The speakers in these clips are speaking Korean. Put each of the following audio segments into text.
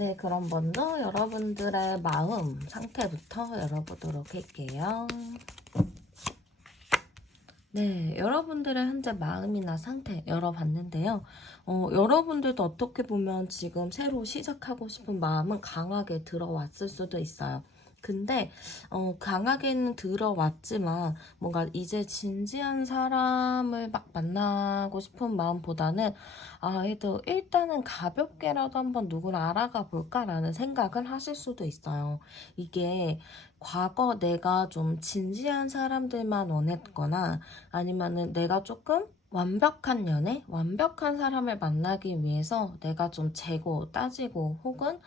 네, 그럼 먼저 여러분들의 마음 상태부터 열어보도록 할게요. 네, 여러분들의 현재 마음이나 상태 열어봤는데요. 여러분들도 어떻게 보면 지금 새로 시작하고 싶은 마음은 강하게 들어왔을 수도 있어요. 근데 강하게는 들어왔지만 뭔가 이제 진지한 사람을 막 만나고 싶은 마음보다는 그래도 일단은 가볍게라도 한번 누구를 알아가 볼까라는 생각을 하실 수도 있어요. 이게 과거 내가 좀 진지한 사람들만 원했거나 아니면은 내가 조금 완벽한 연애? 완벽한 사람을 만나기 위해서 내가 좀 재고 따지고 혹은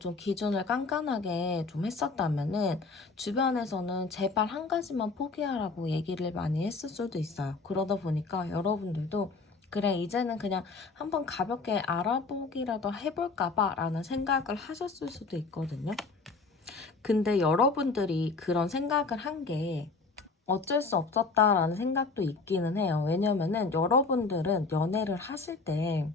좀 기준을 깐깐하게 좀 했었다면은 주변에서는 제발 한 가지만 포기하라고 얘기를 많이 했을 수도 있어요. 그러다 보니까 여러분들도 그래 이제는 그냥 한번 가볍게 알아보기라도 해볼까 봐 라는 생각을 하셨을 수도 있거든요. 근데 여러분들이 그런 생각을 한 게 어쩔 수 없었다라는 생각도 있기는 해요. 왜냐면은 여러분들은 연애를 하실 때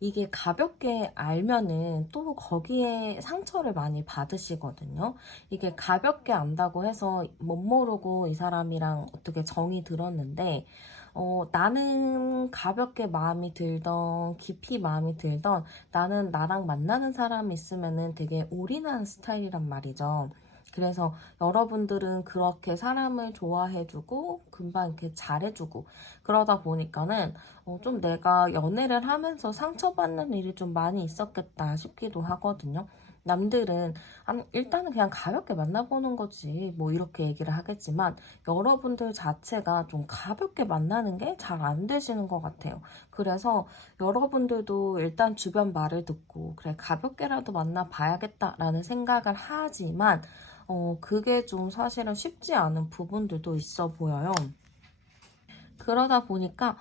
이게 가볍게 알면은 또 거기에 상처를 많이 받으시거든요. 이게 가볍게 안다고 해서 못 모르고 이 사람이랑 어떻게 정이 들었는데, 나는 가볍게 마음이 들던, 깊이 마음이 들던, 나는 나랑 만나는 사람이 있으면은 되게 올인하는 스타일이란 말이죠. 그래서 여러분들은 그렇게 사람을 좋아해주고, 금방 이렇게 잘해주고, 그러다 보니까는 좀 내가 연애를 하면서 상처받는 일이 좀 많이 있었겠다 싶기도 하거든요. 남들은 일단은 그냥 가볍게 만나보는 거지 뭐 이렇게 얘기를 하겠지만 여러분들 자체가 좀 가볍게 만나는 게 잘 안 되시는 것 같아요. 그래서 여러분들도 일단 주변 말을 듣고 그래 가볍게라도 만나봐야겠다라는 생각을 하지만 그게 좀 사실은 쉽지 않은 부분들도 있어 보여요. 그러다 보니까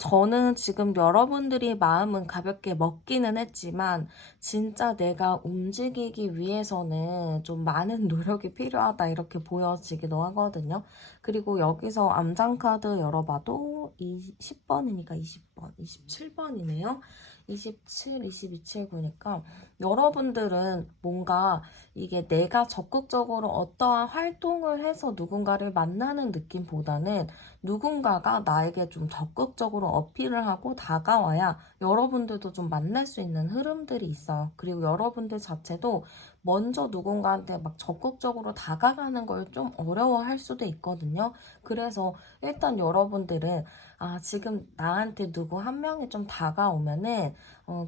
저는 지금 여러분들이 마음은 가볍게 먹기는 했지만 진짜 내가 움직이기 위해서는 좀 많은 노력이 필요하다 이렇게 보여지기도 하거든요. 그리고 여기서 암장카드 열어봐도 10번이니까 20번, 27번이네요. 27, 22, 7구니까 여러분들은 뭔가 이게 내가 적극적으로 어떠한 활동을 해서 누군가를 만나는 느낌보다는 누군가가 나에게 좀 적극적으로 어필을 하고 다가와야 여러분들도 좀 만날 수 있는 흐름들이 있어요. 그리고 여러분들 자체도 먼저 누군가한테 막 적극적으로 다가가는 걸 좀 어려워할 수도 있거든요. 그래서 일단 여러분들은 지금 나한테 누구 한 명이 좀 다가오면은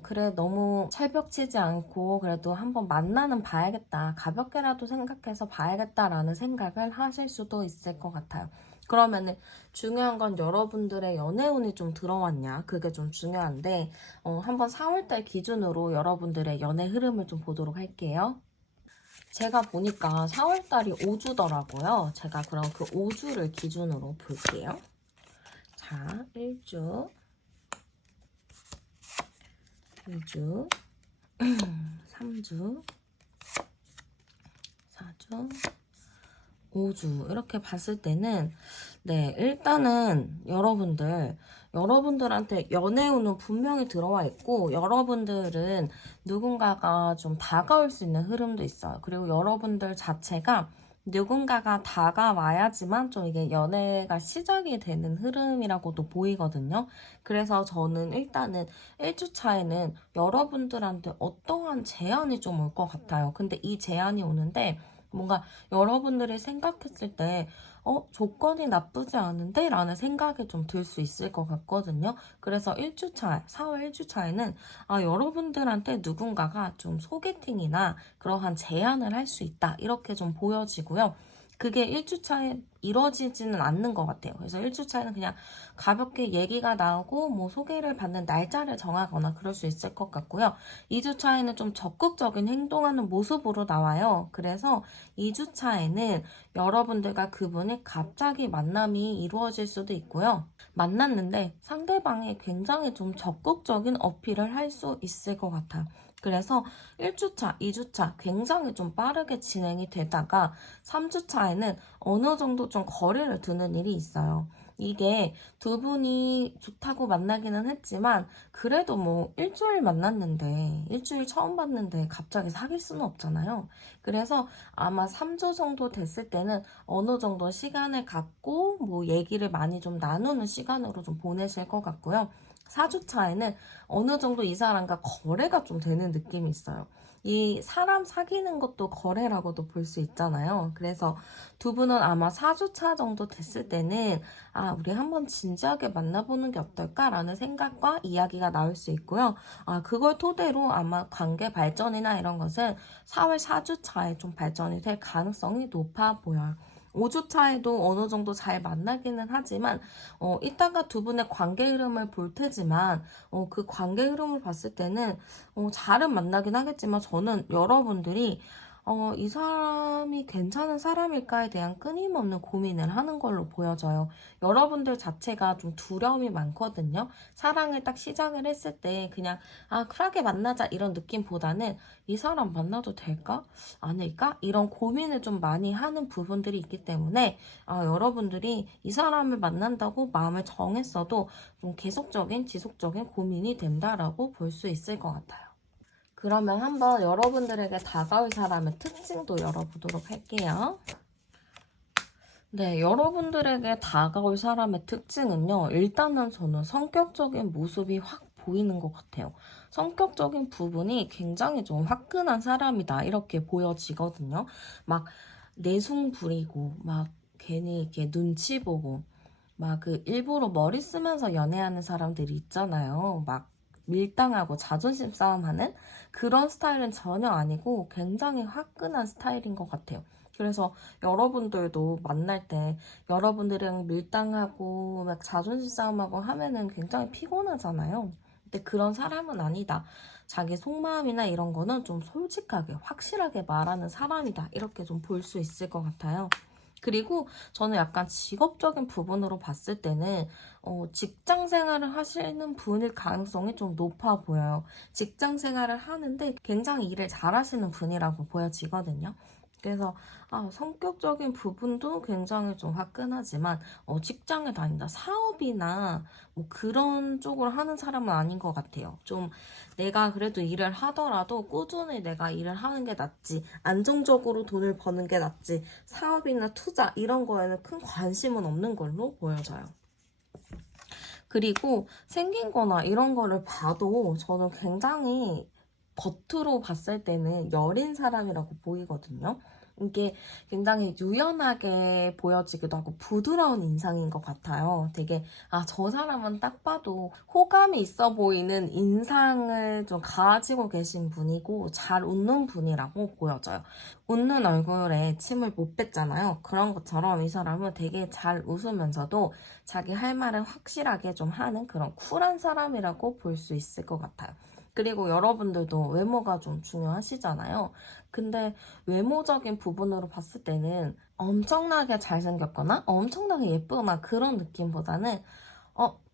그래 너무 철벽치지 않고 그래도 한번 만나는 봐야겠다. 가볍게라도 생각해서 봐야겠다라는 생각을 하실 수도 있을 것 같아요. 그러면은 중요한 건 여러분들의 연애운이 좀 들어왔냐 그게 좀 중요한데 한번 4월달 기준으로 여러분들의 연애 흐름을 좀 보도록 할게요. 제가 보니까 4월달이 5주더라고요. 제가 그럼 그 5주를 기준으로 볼게요. 자, 1주, 2주, 3주, 4주, 5주 이렇게 봤을 때는 네 일단은 여러분들한테 연애운은 분명히 들어와 있고 여러분들은 누군가가 좀 다가올 수 있는 흐름도 있어요. 그리고 여러분들 자체가 누군가가 다가와야지만 좀 이게 연애가 시작이 되는 흐름이라고도 보이거든요. 그래서 저는 일단은 1주 차에는 여러분들한테 어떠한 제안이 좀 올 것 같아요. 근데 이 제안이 오는데 뭔가 여러분들이 생각했을 때 조건이 나쁘지 않은데? 라는 생각이 좀 들 수 있을 것 같거든요. 그래서 1주차, 4월 1주차에는 여러분들한테 누군가가 좀 소개팅이나 그러한 제안을 할 수 있다. 이렇게 좀 보여지고요. 그게 1주차에 이루어지지는 않는 것 같아요. 그래서 1주차에는 그냥 가볍게 얘기가 나오고 뭐 소개를 받는 날짜를 정하거나 그럴 수 있을 것 같고요. 2주차에는 좀 적극적인 행동하는 모습으로 나와요. 그래서 2주차에는 여러분들과 그분이 갑자기 만남이 이루어질 수도 있고요. 만났는데 상대방이 굉장히 좀 적극적인 어필을 할 수 있을 것 같아요. 그래서 1주차, 2주차 굉장히 좀 빠르게 진행이 되다가 3주차에는 어느 정도 좀 거리를 두는 일이 있어요. 이게 두 분이 좋다고 만나기는 했지만 그래도 뭐 일주일 만났는데 일주일 처음 봤는데 갑자기 사귈 수는 없잖아요. 그래서 아마 3주 정도 됐을 때는 어느 정도 시간을 갖고 뭐 얘기를 많이 좀 나누는 시간으로 좀 보내실 것 같고요. 4주 차에는 어느 정도 이 사람과 거래가 좀 되는 느낌이 있어요. 이 사람 사귀는 것도 거래라고도 볼 수 있잖아요. 그래서 두 분은 아마 4주차 정도 됐을 때는 우리 한번 진지하게 만나보는 게 어떨까라는 생각과 이야기가 나올 수 있고요. 그걸 토대로 아마 관계 발전이나 이런 것은 4월 4주차에 좀 발전이 될 가능성이 높아 보여요. 5주 차에도 어느 정도 잘 만나기는 하지만 이따가 두 분의 관계 흐름을 볼 테지만 그 관계 흐름을 봤을 때는 잘은 만나긴 하겠지만 저는 여러분들이 이 사람이 괜찮은 사람일까에 대한 끊임없는 고민을 하는 걸로 보여져요. 여러분들 자체가 좀 두려움이 많거든요. 사랑을 딱 시작을 했을 때 그냥 쿨하게 만나자 이런 느낌보다는 이 사람 만나도 될까? 아닐까? 이런 고민을 좀 많이 하는 부분들이 있기 때문에 여러분들이 이 사람을 만난다고 마음을 정했어도 좀 계속적인 지속적인 고민이 된다라고 볼 수 있을 것 같아요. 그러면 한번 여러분들에게 다가올 사람의 특징도 열어보도록 할게요. 네, 여러분들에게 다가올 사람의 특징은요. 일단은 저는 성격적인 모습이 확 보이는 것 같아요. 성격적인 부분이 굉장히 좀 화끈한 사람이다 이렇게 보여지거든요. 막 내숭 부리고 막 괜히 이렇게 눈치 보고 막 그 일부러 머리 쓰면서 연애하는 사람들이 있잖아요. 막 밀당하고 자존심 싸움하는 그런 스타일은 전혀 아니고 굉장히 화끈한 스타일인 것 같아요. 그래서 여러분들도 만날 때 여러분들이랑 밀당하고 막 자존심 싸움하고 하면은 굉장히 피곤하잖아요. 근데 그런 사람은 아니다. 자기 속마음이나 이런 거는 좀 솔직하게 확실하게 말하는 사람이다. 이렇게 좀 볼 수 있을 것 같아요. 그리고 저는 약간 직업적인 부분으로 봤을 때는 직장 생활을 하시는 분일 가능성이 좀 높아 보여요. 직장 생활을 하는데 굉장히 일을 잘하시는 분이라고 보여지거든요. 그래서 성격적인 부분도 굉장히 좀 화끈하지만 직장을 다닌다, 사업이나 뭐 그런 쪽으로 하는 사람은 아닌 것 같아요. 좀 내가 그래도 일을 하더라도 꾸준히 내가 일을 하는 게 낫지, 안정적으로 돈을 버는 게 낫지, 사업이나 투자 이런 거에는 큰 관심은 없는 걸로 보여져요. 그리고 생긴 거나 이런 거를 봐도 저는 굉장히 겉으로 봤을 때는 여린 사람이라고 보이거든요. 이게 굉장히 유연하게 보여지기도 하고 부드러운 인상인 것 같아요. 되게 저 사람은 딱 봐도 호감이 있어 보이는 인상을 좀 가지고 계신 분이고 잘 웃는 분이라고 보여져요. 웃는 얼굴에 침을 못 뱉잖아요. 그런 것처럼 이 사람은 되게 잘 웃으면서도 자기 할 말을 확실하게 좀 하는 그런 쿨한 사람이라고 볼 수 있을 것 같아요. 그리고 여러분들도 외모가 좀 중요하시잖아요. 근데 외모적인 부분으로 봤을 때는 엄청나게 잘생겼거나 엄청나게 예쁘거나 그런 느낌보다는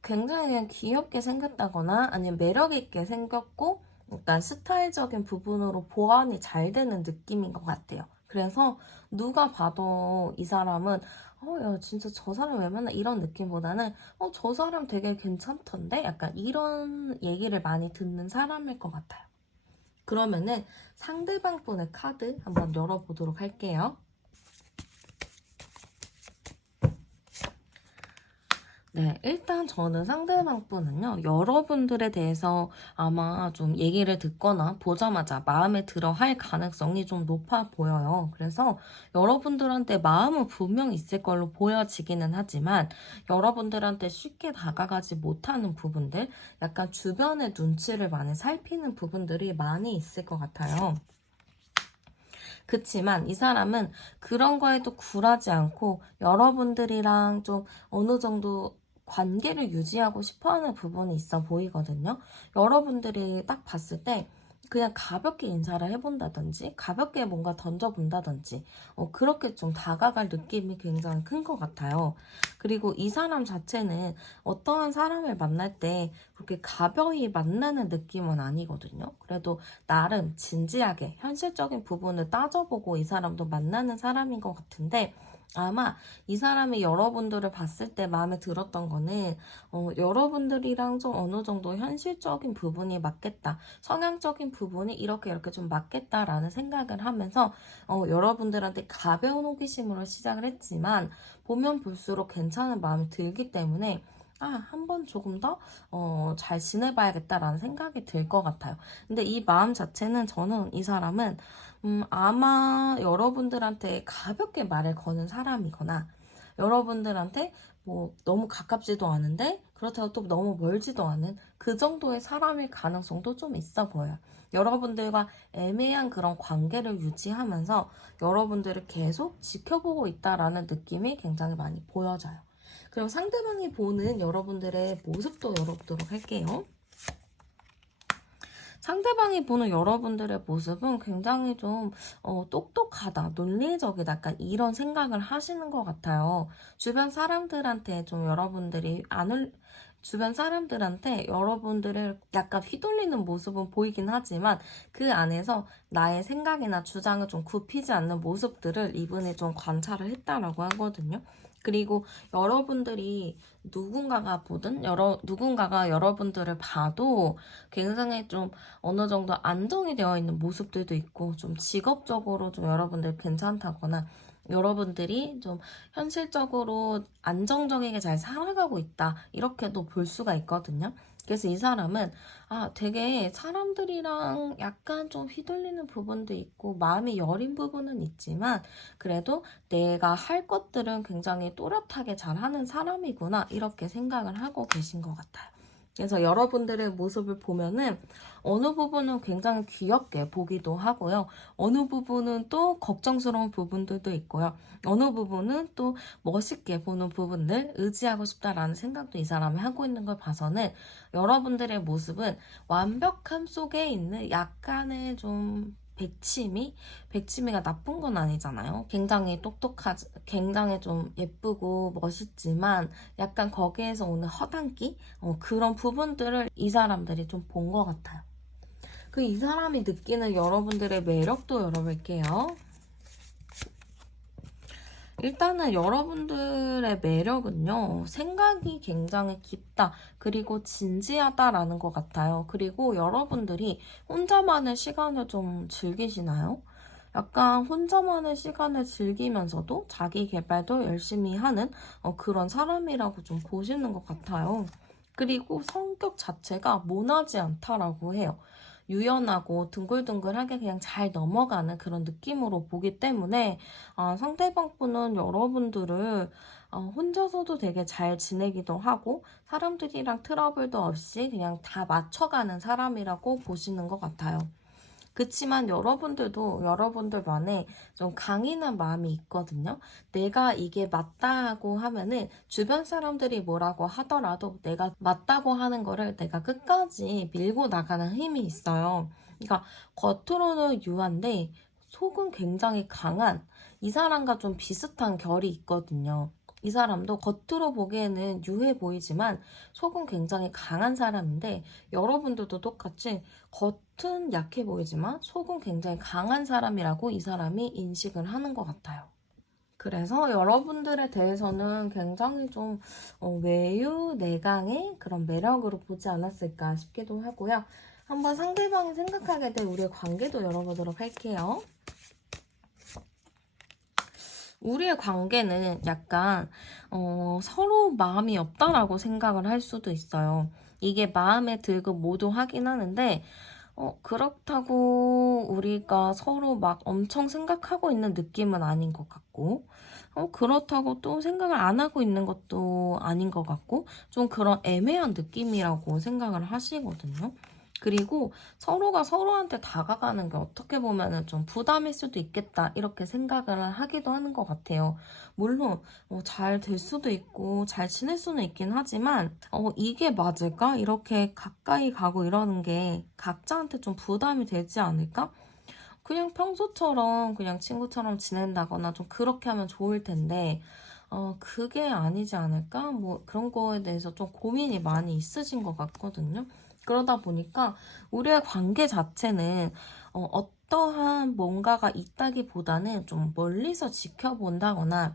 굉장히 그냥 귀엽게 생겼다거나 아니면 매력있게 생겼고 약간 스타일적인 부분으로 보완이 잘 되는 느낌인 것 같아요. 그래서 누가 봐도 이 사람은 야 진짜 저 사람 왜 만나 이런 느낌보다는 저 사람 되게 괜찮던데? 약간 이런 얘기를 많이 듣는 사람일 것 같아요. 그러면은 상대방 분의 카드 한번 열어보도록 할게요. 네, 일단 저는 상대방 분은요, 여러분들에 대해서 아마 좀 얘기를 듣거나 보자마자 마음에 들어 할 가능성이 좀 높아 보여요. 그래서 여러분들한테 마음은 분명 있을 걸로 보여지기는 하지만 여러분들한테 쉽게 다가가지 못하는 부분들, 약간 주변의 눈치를 많이 살피는 부분들이 많이 있을 것 같아요. 그치만 이 사람은 그런 거에도 굴하지 않고 여러분들이랑 좀 어느 정도 관계를 유지하고 싶어 하는 부분이 있어 보이거든요. 여러분들이 딱 봤을 때 그냥 가볍게 인사를 해본다든지 가볍게 뭔가 던져본다든지 그렇게 좀 다가갈 느낌이 굉장히 큰 것 같아요. 그리고 이 사람 자체는 어떠한 사람을 만날 때 그렇게 가벼이 만나는 느낌은 아니거든요. 그래도 나름 진지하게 현실적인 부분을 따져보고 이 사람도 만나는 사람인 것 같은데 아마 이 사람이 여러분들을 봤을 때 마음에 들었던 거는 여러분들이랑 좀 어느 정도 현실적인 부분이 맞겠다. 성향적인 부분이 이렇게 이렇게 좀 맞겠다라는 생각을 하면서 여러분들한테 가벼운 호기심으로 시작을 했지만 보면 볼수록 괜찮은 마음이 들기 때문에 한번 조금 더, 잘 지내봐야겠다라는 생각이 들 것 같아요. 근데 이 마음 자체는 저는 이 사람은, 아마 여러분들한테 가볍게 말을 거는 사람이거나, 여러분들한테 뭐 너무 가깝지도 않은데, 그렇다고 또 너무 멀지도 않은 그 정도의 사람일 가능성도 좀 있어 보여요. 여러분들과 애매한 그런 관계를 유지하면서 여러분들을 계속 지켜보고 있다라는 느낌이 굉장히 많이 보여져요. 그럼 상대방이 보는 여러분들의 모습도 열어보도록 할게요. 상대방이 보는 여러분들의 모습은 굉장히 좀 똑똑하다, 논리적이다, 약간 이런 생각을 하시는 것 같아요. 주변 사람들한테 좀 여러분들이 주변 사람들한테 여러분들을 약간 휘둘리는 모습은 보이긴 하지만 그 안에서 나의 생각이나 주장을 좀 굽히지 않는 모습들을 이분이 좀 관찰을 했다라고 하거든요. 그리고 여러분들이 누군가가 여러분들을 봐도 굉장히 좀 어느 정도 안정이 되어 있는 모습들도 있고, 좀 직업적으로 좀 여러분들 괜찮다거나, 여러분들이 좀 현실적으로 안정적이게 잘 살아가고 있다. 이렇게도 볼 수가 있거든요. 그래서 이 사람은 되게 사람들이랑 약간 좀 휘둘리는 부분도 있고 마음이 여린 부분은 있지만 그래도 내가 할 것들은 굉장히 또렷하게 잘하는 사람이구나 이렇게 생각을 하고 계신 것 같아요. 그래서 여러분들의 모습을 보면은 어느 부분은 굉장히 귀엽게 보기도 하고요. 어느 부분은 또 걱정스러운 부분들도 있고요. 어느 부분은 또 멋있게 보는 부분들, 의지하고 싶다라는 생각도 이 사람이 하고 있는 걸 봐서는 여러분들의 모습은 완벽함 속에 있는 약간의 좀 백치미가 나쁜 건 아니잖아요. 굉장히 똑똑하지, 굉장히 좀 예쁘고 멋있지만 약간 거기에서 오는 허당기? 그런 부분들을 이 사람들이 좀 본 것 같아요. 이 사람이 느끼는 여러분들의 매력도 열어볼게요. 일단은 여러분들의 매력은요, 생각이 굉장히 깊다, 그리고 진지하다라는 것 같아요. 그리고 여러분들이 혼자만의 시간을 좀 즐기시나요? 약간 혼자만의 시간을 즐기면서도 자기 개발도 열심히 하는 그런 사람이라고 좀 보시는 것 같아요. 그리고 성격 자체가 모나지 않다라고 해요. 유연하고 둥글둥글하게 그냥 잘 넘어가는 그런 느낌으로 보기 때문에 상대방 분은 여러분들을 혼자서도 되게 잘 지내기도 하고 사람들이랑 트러블도 없이 그냥 다 맞춰가는 사람이라고 보시는 것 같아요. 그치만 여러분들도 여러분들만의 좀 강인한 마음이 있거든요. 내가 이게 맞다고 하면은 주변 사람들이 뭐라고 하더라도 내가 맞다고 하는 거를 내가 끝까지 밀고 나가는 힘이 있어요. 그러니까 겉으로는 유한데 속은 굉장히 강한 이 사람과 좀 비슷한 결이 있거든요. 이 사람도 겉으로 보기에는 유해 보이지만 속은 굉장히 강한 사람인데 여러분들도 똑같이 겉은 약해 보이지만 속은 굉장히 강한 사람이라고 이 사람이 인식을 하는 것 같아요. 그래서 여러분들에 대해서는 굉장히 좀 외유, 내강의 그런 매력으로 보지 않았을까 싶기도 하고요. 한번 상대방이 생각하게 될 우리의 관계도 열어보도록 할게요. 우리의 관계는 약간 서로 마음이 없다라고 생각을 할 수도 있어요. 이게 마음에 들고 모두 하긴 하는데 그렇다고 우리가 서로 막 엄청 생각하고 있는 느낌은 아닌 것 같고 그렇다고 또 생각을 안 하고 있는 것도 아닌 것 같고 좀 그런 애매한 느낌이라고 생각을 하시거든요. 그리고 서로가 서로한테 다가가는 게 어떻게 보면은 좀 부담일 수도 있겠다 이렇게 생각을 하기도 하는 것 같아요. 물론 잘 될 수도 있고 잘 지낼 수는 있긴 하지만 이게 맞을까? 이렇게 가까이 가고 이러는 게 각자한테 좀 부담이 되지 않을까? 그냥 평소처럼 그냥 친구처럼 지낸다거나 좀 그렇게 하면 좋을 텐데 그게 아니지 않을까? 뭐 그런 거에 대해서 좀 고민이 많이 있으신 것 같거든요. 그러다 보니까 우리의 관계 자체는 어떠한 뭔가가 있다기보다는 좀 멀리서 지켜본다거나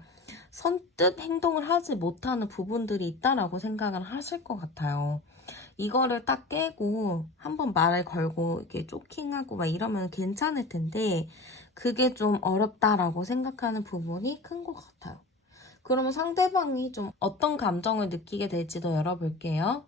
선뜻 행동을 하지 못하는 부분들이 있다라고 생각을 하실 것 같아요. 이거를 딱 깨고 한번 말을 걸고 이렇게 쇼킹하고 막 이러면 괜찮을 텐데 그게 좀 어렵다라고 생각하는 부분이 큰 것 같아요. 그러면 상대방이 좀 어떤 감정을 느끼게 될지도 열어볼게요.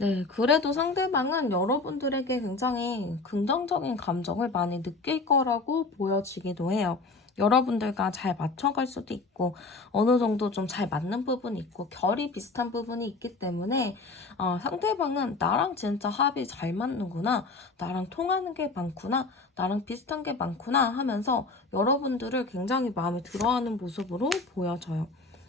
네, 그래도 상대방은 여러분들에게 굉장히 긍정적인 감정을 많이 느낄 거라고 보여지기도 해요. 여러분들과 잘 맞춰갈 수도 있고, 어느 정도 좀 잘 맞는 부분이 있고, 결이 비슷한 부분이 있기 때문에, 상대방은 나랑 진짜 합이 잘 맞는구나, 나랑 통하는 게 많구나, 나랑 비슷한 게 많구나 하면서 여러분들을 굉장히 마음에 들어하는 모습으로 보여져요.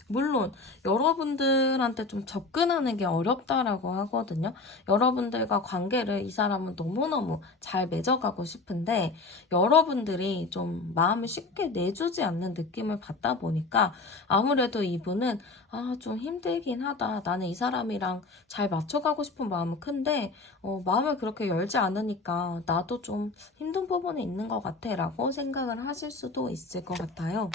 물론 여러분들한테 좀 접근하는 게 어렵다라고 하거든요. 여러분들과 관계를 이 사람은 너무너무 잘 맺어가고 싶은데 여러분들이 좀 마음을 쉽게 내주지 않는 느낌을 받다 보니까 아무래도 이분은 좀 힘들긴 하다. 나는 이 사람이랑 잘 맞춰가고 싶은 마음은 큰데 마음을 그렇게 열지 않으니까 나도 좀 힘든 부분이 있는 것 같아 라고 생각을 하실 수도 있을 것 같아요.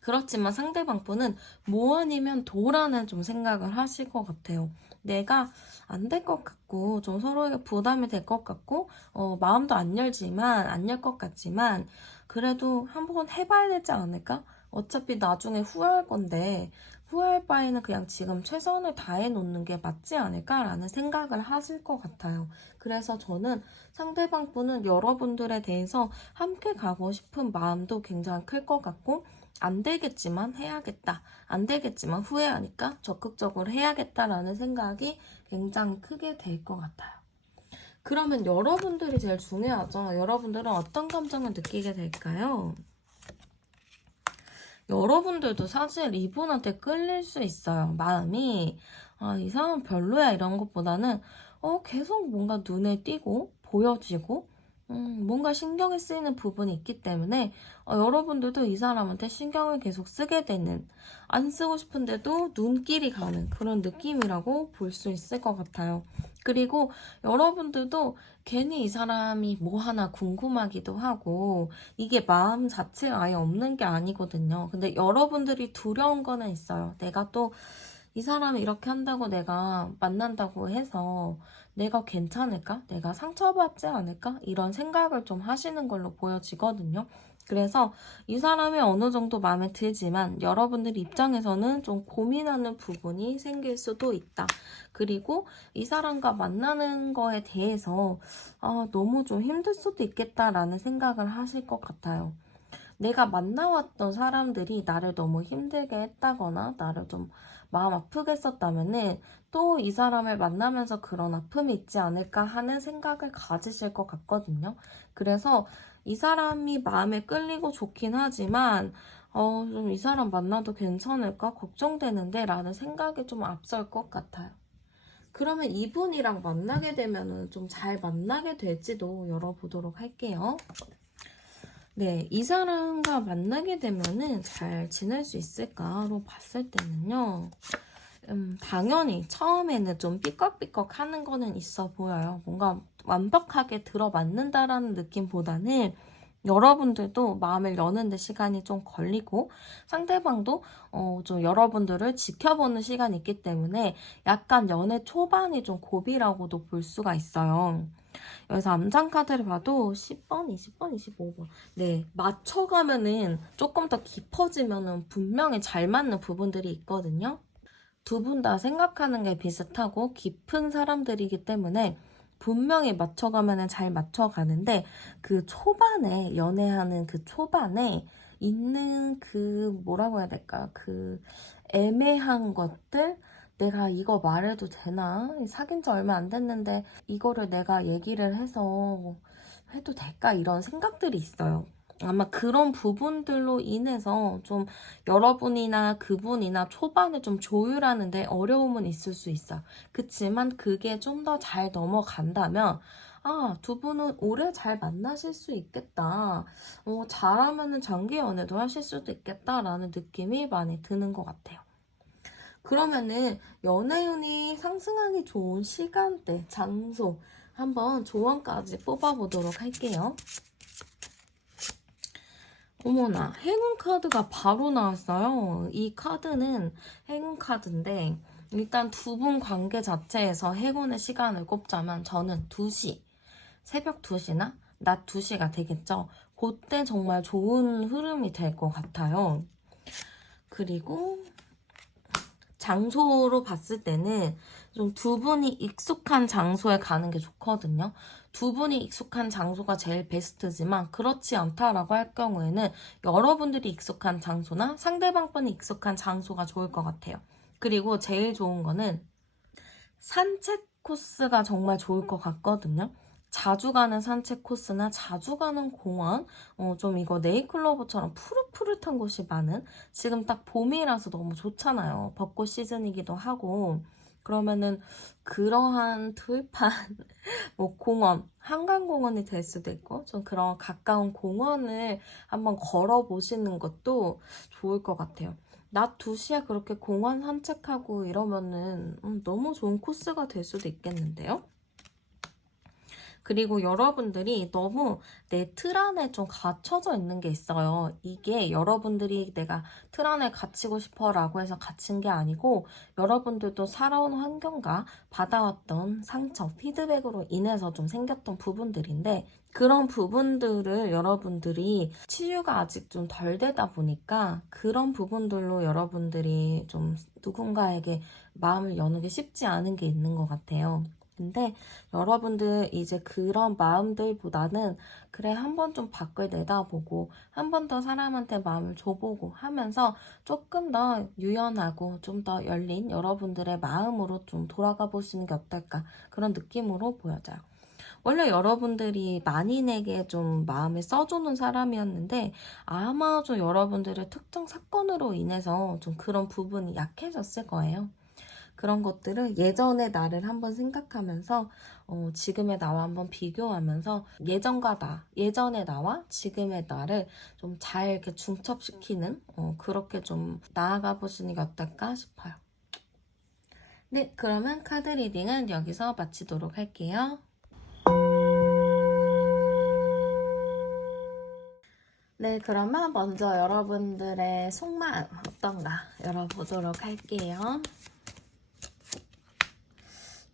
그렇지만 상대방 분은 뭐 아니면 도라는 좀 생각을 하실 것 같아요. 내가 안 될 것 같고 좀 서로에게 부담이 될 것 같고 마음도 안 열지만 안 열 것 같지만 그래도 한번 해봐야 되지 않을까? 어차피 나중에 후회할 건데 후회할 바에는 그냥 지금 최선을 다해 놓는 게 맞지 않을까라는 생각을 하실 것 같아요. 그래서 저는 상대방 분은 여러분들에 대해서 함께 가고 싶은 마음도 굉장히 클 것 같고 안 되겠지만 해야겠다. 안 되겠지만 후회하니까 적극적으로 해야겠다라는 생각이 굉장히 크게 될 것 같아요. 그러면 여러분들이 제일 중요하죠. 여러분들은 어떤 감정을 느끼게 될까요? 여러분들도 사실 이분한테 끌릴 수 있어요. 마음이 이 사람 별로야 이런 것보다는 계속 뭔가 눈에 띄고 보여지고 뭔가 신경이 쓰이는 부분이 있기 때문에 여러분들도 이 사람한테 신경을 계속 쓰게 되는 안 쓰고 싶은데도 눈길이 가는 그런 느낌이라고 볼 수 있을 것 같아요. 그리고 여러분들도 괜히 이 사람이 뭐 하나 궁금하기도 하고 이게 마음 자체가 아예 없는 게 아니거든요. 근데 여러분들이 두려운 거는 있어요. 내가 또 이 사람이 이렇게 한다고 내가 만난다고 해서 내가 괜찮을까? 내가 상처받지 않을까? 이런 생각을 좀 하시는 걸로 보여지거든요. 그래서 이 사람이 어느 정도 마음에 들지만 여러분들 입장에서는 좀 고민하는 부분이 생길 수도 있다. 그리고 이 사람과 만나는 거에 대해서 너무 좀 힘들 수도 있겠다라는 생각을 하실 것 같아요. 내가 만나왔던 사람들이 나를 너무 힘들게 했다거나 나를 좀 마음 아프게 했었다면은 또 이 사람을 만나면서 그런 아픔이 있지 않을까 하는 생각을 가지실 것 같거든요. 그래서 이 사람이 마음에 끌리고 좋긴 하지만 좀 이 사람 만나도 괜찮을까 걱정되는데 라는 생각이 좀 앞설 것 같아요. 그러면 이분이랑 만나게 되면은 좀 잘 만나게 될지도 열어보도록 할게요. 네, 이 사람과 만나게 되면은 잘 지낼 수 있을까로 봤을 때는요. 당연히 처음에는 좀 삐걱삐걱 하는 거는 있어 보여요. 뭔가 완벽하게 들어맞는다라는 느낌보다는 여러분들도 마음을 여는데 시간이 좀 걸리고 상대방도 좀 여러분들을 지켜보는 시간이 있기 때문에 약간 연애 초반이 좀 고비라고도 볼 수가 있어요. 여기서 암장 카드를 봐도 10번, 20번, 25번. 네, 맞춰가면은 조금 더 깊어지면은 분명히 잘 맞는 부분들이 있거든요. 두 분 다 생각하는 게 비슷하고 깊은 사람들이기 때문에 분명히 맞춰가면은 잘 맞춰가는데 그 초반에 연애하는 그 초반에 있는 그 뭐라고 해야 될까 그 애매한 것들 내가 이거 말해도 되나? 사귄 지 얼마 안 됐는데 이거를 내가 얘기를 해서 해도 될까? 이런 생각들이 있어요. 아마 그런 부분들로 인해서 좀 여러분이나 그분이나 초반에 좀 조율하는데 어려움은 있을 수 있어요. 그치만 그게 좀 더 잘 넘어간다면 두 분은 오래 잘 만나실 수 있겠다. 잘하면은 장기 연애도 하실 수도 있겠다라는 느낌이 많이 드는 것 같아요. 그러면은 연애운이 상승하기 좋은 시간대, 장소 한번 조언까지 뽑아보도록 할게요. 어머나, 행운 카드가 바로 나왔어요. 이 카드는 행운 카드인데 일단 두 분 관계 자체에서 행운의 시간을 꼽자면 저는 2시, 새벽 2시나 낮 2시가 되겠죠. 그때 정말 좋은 흐름이 될 것 같아요. 그리고 장소로 봤을 때는 좀 두 분이 익숙한 장소에 가는 게 좋거든요. 두 분이 익숙한 장소가 제일 베스트지만 그렇지 않다라고 할 경우에는 여러분들이 익숙한 장소나 상대방 분이 익숙한 장소가 좋을 것 같아요. 그리고 제일 좋은 거는 산책 코스가 정말 좋을 것 같거든요. 자주 가는 산책 코스나 자주 가는 공원, 좀 이거 네이클로버처럼 푸릇푸릇한 곳이 많은, 지금 딱 봄이라서 너무 좋잖아요. 벚꽃 시즌이기도 하고. 그러면은 그러한 들판, 뭐 공원, 한강공원이 될 수도 있고, 좀 그런 가까운 공원을 한번 걸어보시는 것도 좋을 것 같아요. 낮 2시에 그렇게 공원 산책하고 이러면은 너무 좋은 코스가 될 수도 있겠는데요? 그리고 여러분들이 너무 내 틀 안에 좀 갇혀져 있는 게 있어요. 이게 여러분들이 내가 틀 안에 갇히고 싶어 라고 해서 갇힌 게 아니고 여러분들도 살아온 환경과 받아왔던 상처, 피드백으로 인해서 좀 생겼던 부분들인데 그런 부분들을 여러분들이 치유가 아직 좀 덜 되다 보니까 그런 부분들로 여러분들이 좀 누군가에게 마음을 여는 게 쉽지 않은 게 있는 것 같아요. 근데 여러분들 이제 그런 마음들보다는 그래 한 번 좀 밖을 내다보고 한 번 더 사람한테 마음을 줘보고 하면서 조금 더 유연하고 좀 더 열린 여러분들의 마음으로 좀 돌아가 보시는 게 어떨까 그런 느낌으로 보여져요. 원래 여러분들이 만인에게 좀 마음을 써주는 사람이었는데 아마 좀 여러분들의 특정 사건으로 인해서 좀 그런 부분이 약해졌을 거예요. 그런 것들을 예전의 나를 한번 생각하면서 지금의 나와 한번 비교하면서 예전과 나, 예전의 나와 지금의 나를 좀 잘 이렇게 중첩시키는 그렇게 좀 나아가 보시는 게 어떨까 싶어요. 네, 그러면 카드 리딩은 여기서 마치도록 할게요. 네, 그러면 먼저 여러분들의 속마음 어떤가 열어보도록 할게요.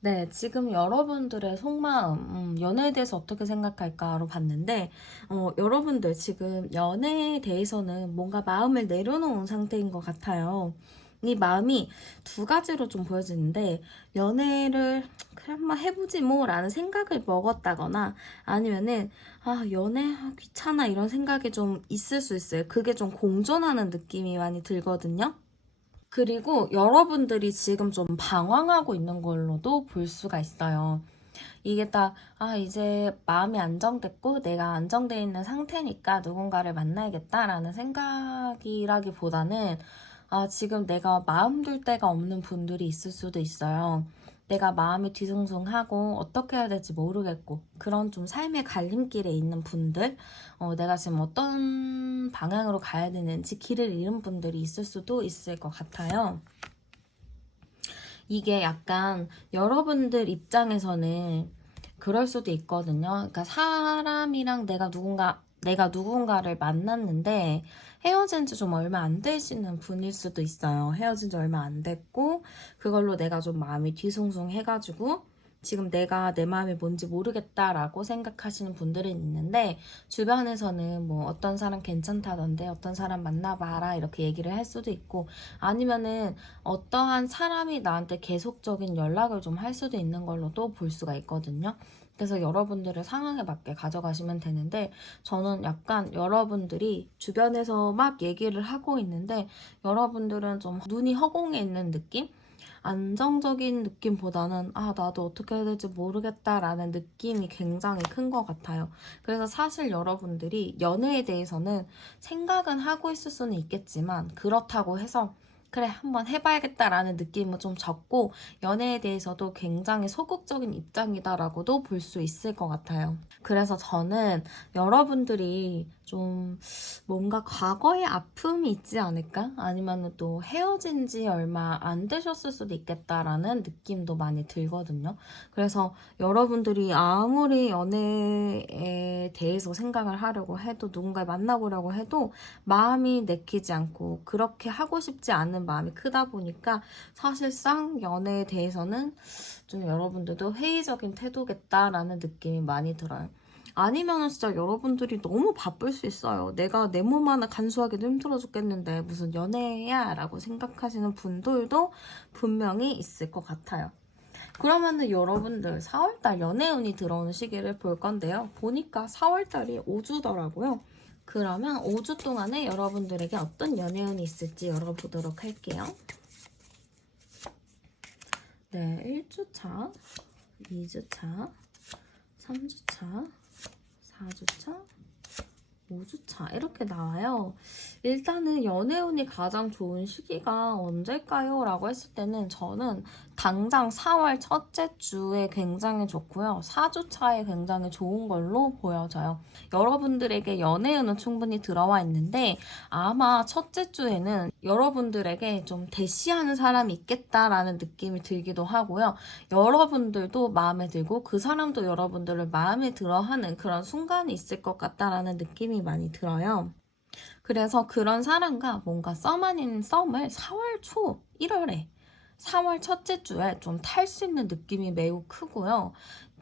네, 지금 여러분들의 속마음, 연애에 대해서 어떻게 생각할까로 봤는데, 여러분들 지금 연애에 대해서는 뭔가 마음을 내려놓은 상태인 것 같아요. 이 마음이 두 가지로 좀 보여지는데, 연애를 그래 한번 해보지 뭐 라는 생각을 먹었다거나, 아니면은, 연애 귀찮아 이런 생각이 좀 있을 수 있어요. 그게 좀 공존하는 느낌이 많이 들거든요. 그리고 여러분들이 지금 좀 방황하고 있는 걸로도 볼 수가 있어요. 이게 딱, 이제 마음이 안정됐고 내가 안정돼 있는 상태니까 누군가를 만나야겠다라는 생각이라기보다는 지금 내가 마음 둘 데가 없는 분들이 있을 수도 있어요. 내가 마음이 뒤숭숭하고 어떻게 해야 될지 모르겠고 그런 좀 삶의 갈림길에 있는 분들 내가 지금 어떤 방향으로 가야 되는지 길을 잃은 분들이 있을 수도 있을 것 같아요. 이게 약간 여러분들 입장에서는 그럴 수도 있거든요. 그러니까 사람이랑 내가 누군가를 만났는데 헤어진 지 좀 얼마 안 되시는 분일 수도 있어요. 헤어진 지 얼마 안 됐고 그걸로 내가 좀 마음이 뒤숭숭해가지고 지금 내가 내 마음이 뭔지 모르겠다라고 생각하시는 분들은 있는데 주변에서는 뭐 어떤 사람 괜찮다던데 어떤 사람 만나봐라 이렇게 얘기를 할 수도 있고 아니면은 어떠한 사람이 나한테 계속적인 연락을 좀 할 수도 있는 걸로도 볼 수가 있거든요. 그래서 여러분들의 상황에 맞게 가져가시면 되는데 저는 약간 여러분들이 주변에서 막 얘기를 하고 있는데 여러분들은 좀 눈이 허공에 있는 느낌? 안정적인 느낌보다는 나도 어떻게 해야 될지 모르겠다라는 느낌이 굉장히 큰 것 같아요. 그래서 사실 여러분들이 연애에 대해서는 생각은 하고 있을 수는 있겠지만 그렇다고 해서 그래 한번 해봐야겠다라는 느낌은 좀 적고 연애에 대해서도 굉장히 소극적인 입장이다라고도 볼 수 있을 것 같아요. 그래서 저는 여러분들이 좀 뭔가 과거의 아픔이 있지 않을까? 아니면 또 헤어진 지 얼마 안 되셨을 수도 있겠다라는 느낌도 많이 들거든요. 그래서 여러분들이 아무리 연애에 대해서 생각을 하려고 해도 누군가를 만나보려고 해도 마음이 내키지 않고 그렇게 하고 싶지 않은 마음이 크다 보니까 사실상 연애에 대해서는 좀 여러분들도 회의적인 태도겠다라는 느낌이 많이 들어요. 아니면 진짜 여러분들이 너무 바쁠 수 있어요. 내가 내 몸 하나 간수하기도 힘들어 죽겠는데 무슨 연애야? 라고 생각하시는 분들도 분명히 있을 것 같아요. 그러면은 여러분들 4월달 연애운이 들어오는 시기를 볼 건데요. 보니까 4월달이 5주더라고요. 그러면 5주 동안에 여러분들에게 어떤 연애운이 있을지 열어보도록 할게요. 네, 1주차, 2주차, 3주차, 4주차, 5주차 이렇게 나와요. 일단은 연애운이 가장 좋은 시기가 언제일까요? 라고 했을 때는 저는 당장 4월 첫째 주에 굉장히 좋고요. 4주차에 굉장히 좋은 걸로 보여져요. 여러분들에게 연애운은 충분히 들어와 있는데 아마 첫째 주에는 여러분들에게 좀 대시하는 사람이 있겠다라는 느낌이 들기도 하고요. 여러분들도 마음에 들고 그 사람도 여러분들을 마음에 들어하는 그런 순간이 있을 것 같다라는 느낌이 많이 들어요. 그래서 그런 사람과 뭔가 썸 아닌 썸을 4월 초 1월에 4월 첫째 주에 좀 탈 수 있는 느낌이 매우 크고요.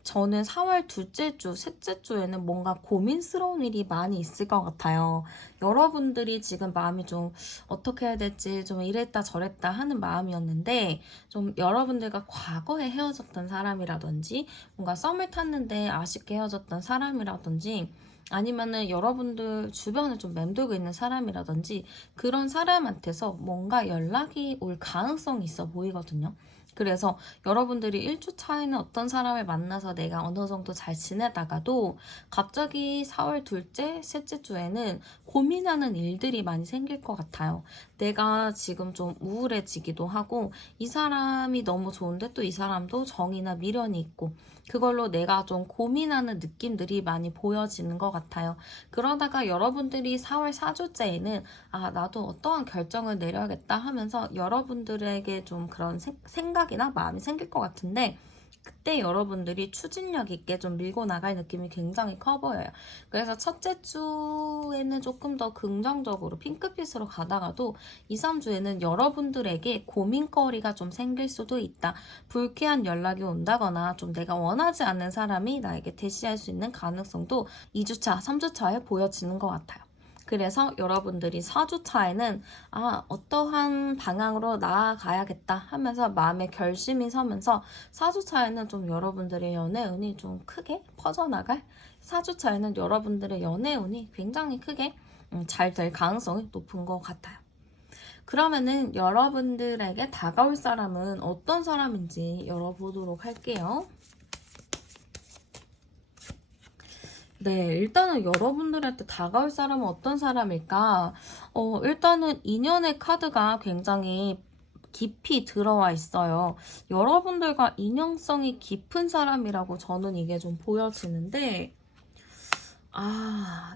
저는 4월 둘째 주, 셋째 주에는 뭔가 고민스러운 일이 많이 있을 것 같아요. 여러분들이 지금 마음이 좀 어떻게 해야 될지 좀 이랬다 저랬다 하는 마음이었는데 좀 여러분들과 과거에 헤어졌던 사람이라든지 뭔가 썸을 탔는데 아쉽게 헤어졌던 사람이라든지 아니면은 여러분들 주변에 좀 맴돌고 있는 사람이라든지 그런 사람한테서 뭔가 연락이 올 가능성이 있어 보이거든요. 그래서 여러분들이 1주 차에는 어떤 사람을 만나서 내가 어느 정도 잘 지내다가도 갑자기 4월 둘째, 셋째 주에는 고민하는 일들이 많이 생길 것 같아요. 내가 지금 좀 우울해지기도 하고 이 사람이 너무 좋은데 또 이 사람도 정이나 미련이 있고 그걸로 내가 좀 고민하는 느낌들이 많이 보여지는 것 같아요. 그러다가 여러분들이 4월 4주째에는 나도 어떠한 결정을 내려야겠다 하면서 여러분들에게 좀 그런 생각이나 마음이 생길 것 같은데 그때 여러분들이 추진력 있게 좀 밀고 나갈 느낌이 굉장히 커 보여요. 그래서 첫째 주에는 조금 더 긍정적으로 핑크빛으로 가다가도 2, 3주에는 여러분들에게 고민거리가 좀 생길 수도 있다. 불쾌한 연락이 온다거나 좀 내가 원하지 않는 사람이 나에게 대시할 수 있는 가능성도 2주차, 3주차에 보여지는 것 같아요. 그래서 여러분들이 4주차에는 어떠한 방향으로 나아가야겠다 하면서 마음의 결심이 서면서 4주차에는 좀 여러분들의 연애운이 좀 크게 퍼져나갈 4주차에는 여러분들의 연애운이 굉장히 크게 잘 될 가능성이 높은 것 같아요. 그러면은 여러분들에게 다가올 사람은 어떤 사람인지 열어보도록 할게요. 네, 일단은 여러분들한테 다가올 사람은 어떤 사람일까? 일단은 인연의 카드가 굉장히 깊이 들어와 있어요. 여러분들과 인연성이 깊은 사람이라고 저는 이게 좀 보여지는데,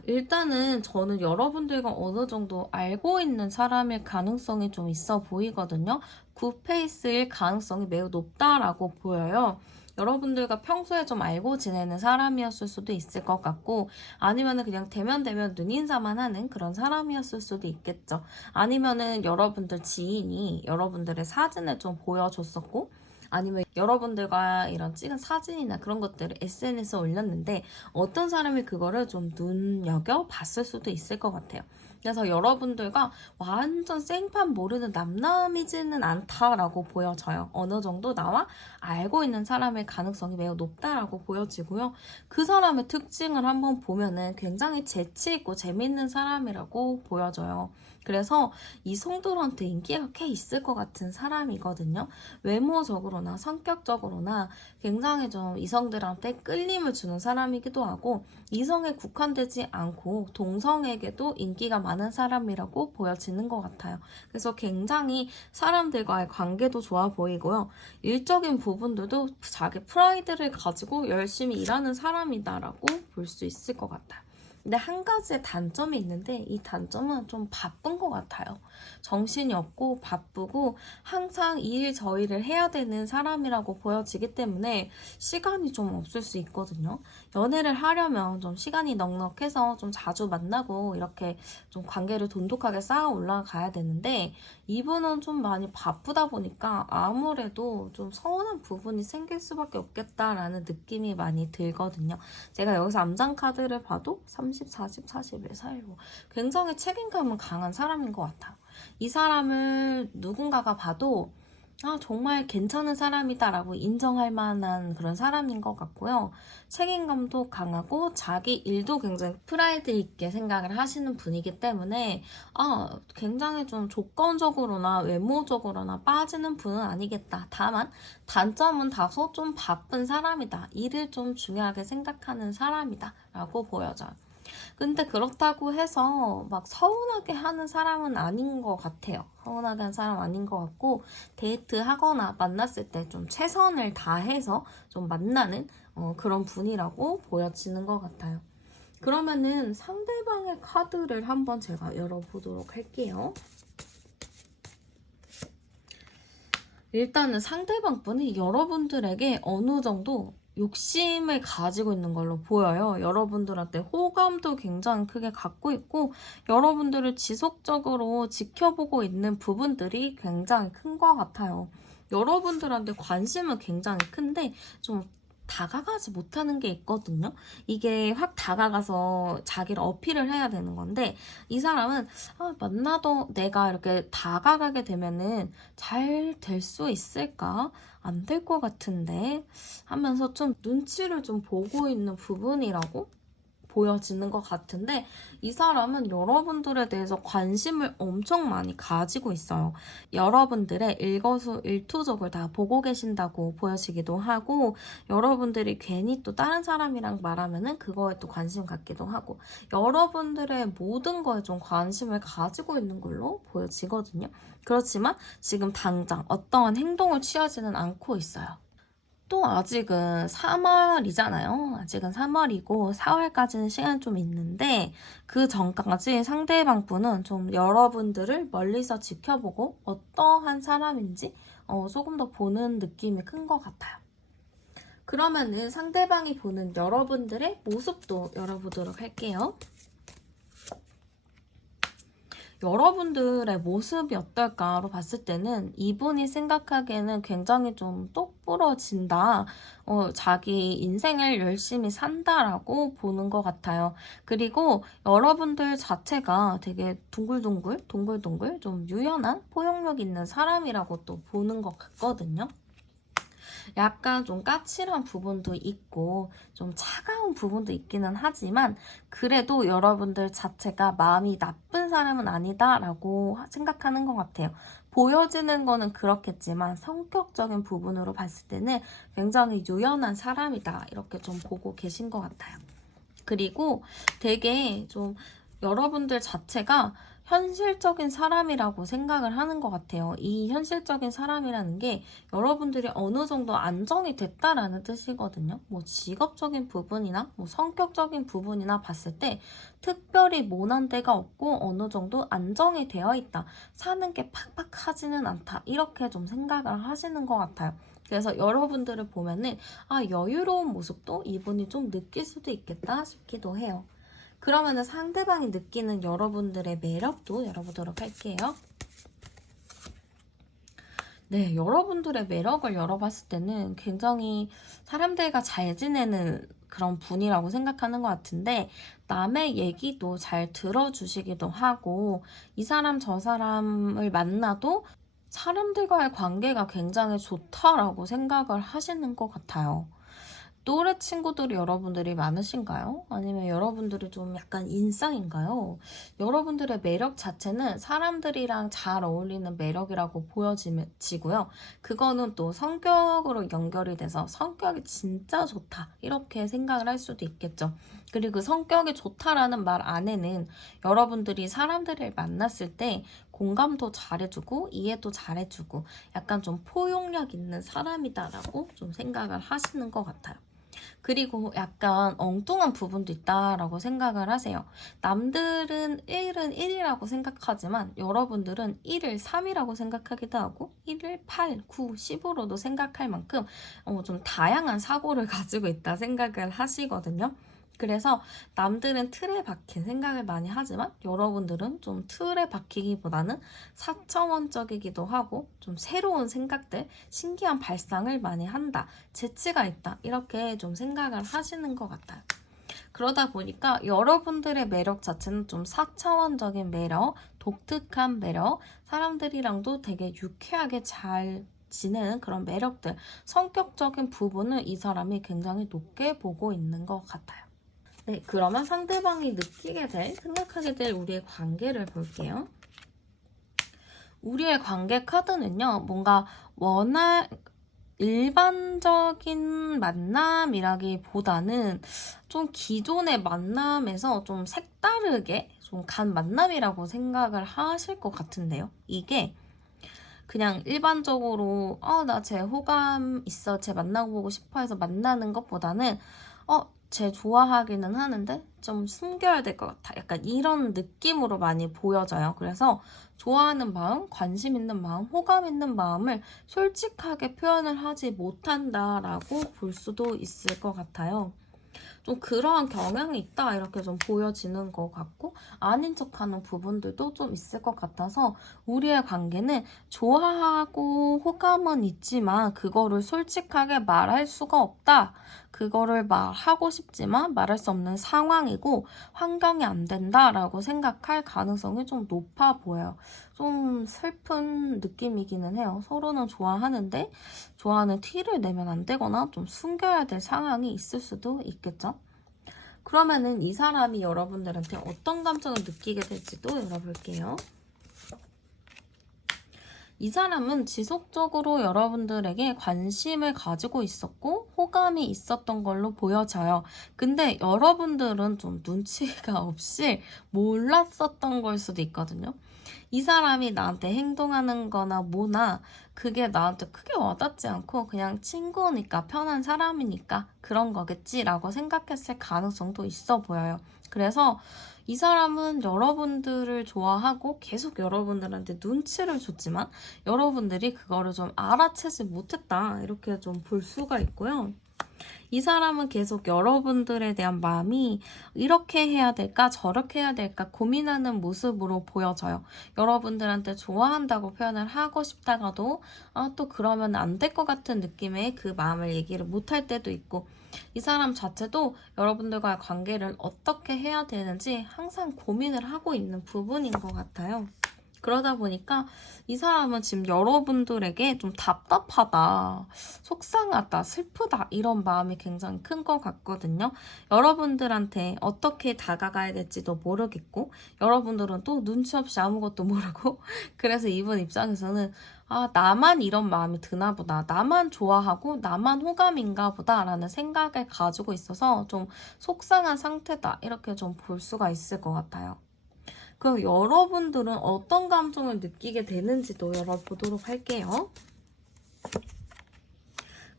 일단은 저는 여러분들과 어느 정도 알고 있는 사람일 가능성이 좀 있어 보이거든요. 굿페이스일 가능성이 매우 높다라고 보여요. 여러분들과 평소에 좀 알고 지내는 사람이었을 수도 있을 것 같고 아니면은 그냥 대면 눈인사만 하는 그런 사람이었을 수도 있겠죠. 아니면은 여러분들 지인이 여러분들의 사진을 좀 보여줬었고 아니면 여러분들과 이런 찍은 사진이나 그런 것들을 SNS에 올렸는데 어떤 사람이 그거를 좀 눈여겨 봤을 수도 있을 것 같아요. 그래서 여러분들과 완전 생판 모르는 남남이지는 않다라고 보여져요. 어느 정도 나와 알고 있는 사람의 가능성이 매우 높다라고 보여지고요. 그 사람의 특징을 한번 보면은 굉장히 재치있고 재밌는 사람이라고 보여져요. 그래서 이성들한테 인기가 꽤 있을 것 같은 사람이거든요. 외모적으로나 성격적으로나 굉장히 좀 이성들한테 끌림을 주는 사람이기도 하고 이성에 국한되지 않고 동성에게도 인기가 많은 사람이라고 보여지는 것 같아요. 그래서 굉장히 사람들과의 관계도 좋아 보이고요. 일적인 부분들도 자기 프라이드를 가지고 열심히 일하는 사람이다라고 볼 수 있을 것 같아요. 근데 한 가지의 단점이 있는데 이 단점은 좀 바쁜 것 같아요. 정신이 없고 바쁘고 항상 이 일 저 일을 해야 되는 사람이라고 보여지기 때문에 시간이 좀 없을 수 있거든요. 연애를 하려면 좀 시간이 넉넉해서 좀 자주 만나고 이렇게 좀 관계를 돈독하게 쌓아 올라가야 되는데 이분은 좀 많이 바쁘다 보니까 아무래도 좀 서운한 부분이 생길 수밖에 없겠다라는 느낌이 많이 들거든요. 제가 여기서 암장 카드를 봐도 30, 40, 41, 45 굉장히 책임감은 강한 사람인 것 같아요. 이 사람을 누군가가 봐도 정말 괜찮은 사람이다라고 인정할 만한 그런 사람인 것 같고요. 책임감도 강하고 자기 일도 굉장히 프라이드 있게 생각을 하시는 분이기 때문에 굉장히 좀 조건적으로나 외모적으로나 빠지는 분은 아니겠다. 다만 단점은 다소 좀 바쁜 사람이다. 일을 좀 중요하게 생각하는 사람이다 라고 보여져요. 근데 그렇다고 해서 막 서운하게 하는 사람은 아닌 것 같아요. 서운하게 하는 사람 아닌 것 같고 데이트하거나 만났을 때 좀 최선을 다해서 좀 만나는 그런 분이라고 보여지는 것 같아요. 그러면은 상대방의 카드를 한번 제가 열어보도록 할게요. 일단은 상대방 분이 여러분들에게 어느 정도 욕심을 가지고 있는 걸로 보여요. 여러분들한테 호감도 굉장히 크게 갖고 있고 여러분들을 지속적으로 지켜보고 있는 부분들이 굉장히 큰 것 같아요. 여러분들한테 관심은 굉장히 큰데 좀 다가가지 못하는 게 있거든요. 이게 확 다가가서 자기를 어필을 해야 되는 건데 이 사람은 만나도 내가 이렇게 다가가게 되면은 잘 될 수 있을까? 안 될 것 같은데 하면서 좀 눈치를 좀 보고 있는 부분이라고 보여지는 것 같은데 이 사람은 여러분들에 대해서 관심을 엄청 많이 가지고 있어요. 여러분들의 일거수일투족을 다 보고 계신다고 보여지기도 하고 여러분들이 괜히 또 다른 사람이랑 말하면은 그거에 또 관심 갖기도 하고 여러분들의 모든 거에 좀 관심을 가지고 있는 걸로 보여지거든요. 그렇지만 지금 당장 어떠한 행동을 취하지는 않고 있어요. 또 아직은 3월이잖아요. 아직은 3월이고 4월까지는 시간 좀 있는데 그 전까지 상대방 분은 좀 여러분들을 멀리서 지켜보고 어떠한 사람인지 조금 더 보는 느낌이 큰 것 같아요. 그러면은 상대방이 보는 여러분들의 모습도 열어보도록 할게요. 여러분들의 모습이 어떨까로 봤을 때는 이분이 생각하기에는 굉장히 좀 똑부러진다. 자기 인생을 열심히 산다라고 보는 것 같아요. 그리고 여러분들 자체가 되게 동글동글 좀 유연한 포용력 있는 사람이라고 또 보는 것 같거든요. 약간 좀 까칠한 부분도 있고 좀 차가운 부분도 있기는 하지만 그래도 여러분들 자체가 마음이 나쁜 사람은 아니다라고 생각하는 것 같아요. 보여지는 거는 그렇겠지만 성격적인 부분으로 봤을 때는 굉장히 유연한 사람이다 이렇게 좀 보고 계신 것 같아요. 그리고 되게 좀 여러분들 자체가 현실적인 사람이라고 생각을 하는 것 같아요. 이 현실적인 사람이라는 게 여러분들이 어느 정도 안정이 됐다라는 뜻이거든요. 뭐 직업적인 부분이나 뭐 성격적인 부분이나 봤을 때 특별히 모난 데가 없고 어느 정도 안정이 되어 있다. 사는 게 팍팍하지는 않다. 이렇게 좀 생각을 하시는 것 같아요. 그래서 여러분들을 보면은 여유로운 모습도 이분이 좀 느낄 수도 있겠다 싶기도 해요. 그러면은 상대방이 느끼는 여러분들의 매력도 열어보도록 할게요. 네, 여러분들의 매력을 열어봤을 때는 굉장히 사람들과 잘 지내는 그런 분이라고 생각하는 것 같은데 남의 얘기도 잘 들어주시기도 하고 이 사람 저 사람을 만나도 사람들과의 관계가 굉장히 좋다라고 생각을 하시는 것 같아요. 또래 친구들이 여러분들이 많으신가요? 아니면 여러분들이 좀 약간 인싸인가요? 여러분들의 매력 자체는 사람들이랑 잘 어울리는 매력이라고 보여지고요. 그거는 또 성격으로 연결이 돼서 성격이 진짜 좋다 이렇게 생각을 할 수도 있겠죠. 그리고 그 성격이 좋다라는 말 안에는 여러분들이 사람들을 만났을 때 공감도 잘해주고 이해도 잘해주고 약간 좀 포용력 있는 사람이다라고 좀 생각을 하시는 것 같아요. 그리고 약간 엉뚱한 부분도 있다라고 생각을 하세요. 남들은 1은 1이라고 생각하지만 여러분들은 1을 3이라고 생각하기도 하고 1을 8, 9, 10으로도 생각할 만큼 좀 다양한 사고를 가지고 있다 생각을 하시거든요. 그래서 남들은 틀에 박힌 생각을 많이 하지만 여러분들은 좀 틀에 박히기보다는 사차원적이기도 하고 좀 새로운 생각들, 신기한 발상을 많이 한다, 재치가 있다 이렇게 좀 생각을 하시는 것 같아요. 그러다 보니까 여러분들의 매력 자체는 좀 사차원적인 매력, 독특한 매력, 사람들이랑도 되게 유쾌하게 잘 지내는 그런 매력들, 성격적인 부분을 이 사람이 굉장히 높게 보고 있는 것 같아요. 네, 그러면 상대방이 느끼게 될, 생각하게 될 우리의 관계를 볼게요. 우리의 관계 카드는요, 뭔가 일반적인 만남이라기보다는 좀 기존의 만남에서 좀 색다르게 좀 간 만남이라고 생각을 하실 것 같은데요. 이게 그냥 일반적으로 나 쟤 호감 있어, 쟤 만나보고 싶어 해서 만나는 것보다는 쟤 좋아하기는 하는데 좀 숨겨야 될 것 같아. 약간 이런 느낌으로 많이 보여져요. 그래서 좋아하는 마음, 관심 있는 마음, 호감 있는 마음을 솔직하게 표현을 하지 못한다라고 볼 수도 있을 것 같아요. 좀 그러한 경향이 있다 이렇게 좀 보여지는 것 같고 아닌 척하는 부분들도 좀 있을 것 같아서 우리의 관계는 좋아하고 호감은 있지만 그거를 솔직하게 말할 수가 없다. 그거를 말하고 싶지만 말할 수 없는 상황이고 환경이 안 된다라고 생각할 가능성이 좀 높아 보여요. 좀 슬픈 느낌이기는 해요. 서로는 좋아하는데 좋아하는 티를 내면 안 되거나 좀 숨겨야 될 상황이 있을 수도 있겠죠. 그러면은 이 사람이 여러분들한테 어떤 감정을 느끼게 될지도 열어볼게요. 이 사람은 지속적으로 여러분들에게 관심을 가지고 있었고 호감이 있었던 걸로 보여져요. 근데 여러분들은 좀 눈치가 없이 몰랐었던 걸 수도 있거든요. 이 사람이 나한테 행동하는 거나 뭐나 그게 나한테 크게 와닿지 않고 그냥 친구니까 편한 사람이니까 그런 거겠지라고 생각했을 가능성도 있어 보여요. 그래서 이 사람은 여러분들을 좋아하고 계속 여러분들한테 눈치를 줬지만 여러분들이 그거를 좀 알아채지 못했다 이렇게 좀 볼 수가 있고요. 이 사람은 계속 여러분들에 대한 마음이 이렇게 해야 될까 저렇게 해야 될까 고민하는 모습으로 보여져요. 여러분들한테 좋아한다고 표현을 하고 싶다가도 또 그러면 안 될 것 같은 느낌의 그 마음을 얘기를 못할 때도 있고 이 사람 자체도 여러분들과의 관계를 어떻게 해야 되는지 항상 고민을 하고 있는 부분인 것 같아요. 그러다 보니까 이 사람은 지금 여러분들에게 좀 답답하다, 속상하다, 슬프다 이런 마음이 굉장히 큰 것 같거든요. 여러분들한테 어떻게 다가가야 될지도 모르겠고 여러분들은 또 눈치 없이 아무것도 모르고 그래서 이분 입장에서는 나만 이런 마음이 드나 보다. 나만 좋아하고 나만 호감인가 보다 라는 생각을 가지고 있어서 좀 속상한 상태다 이렇게 좀 볼 수가 있을 것 같아요. 그럼 여러분들은 어떤 감정을 느끼게 되는지도 열어보도록 할게요.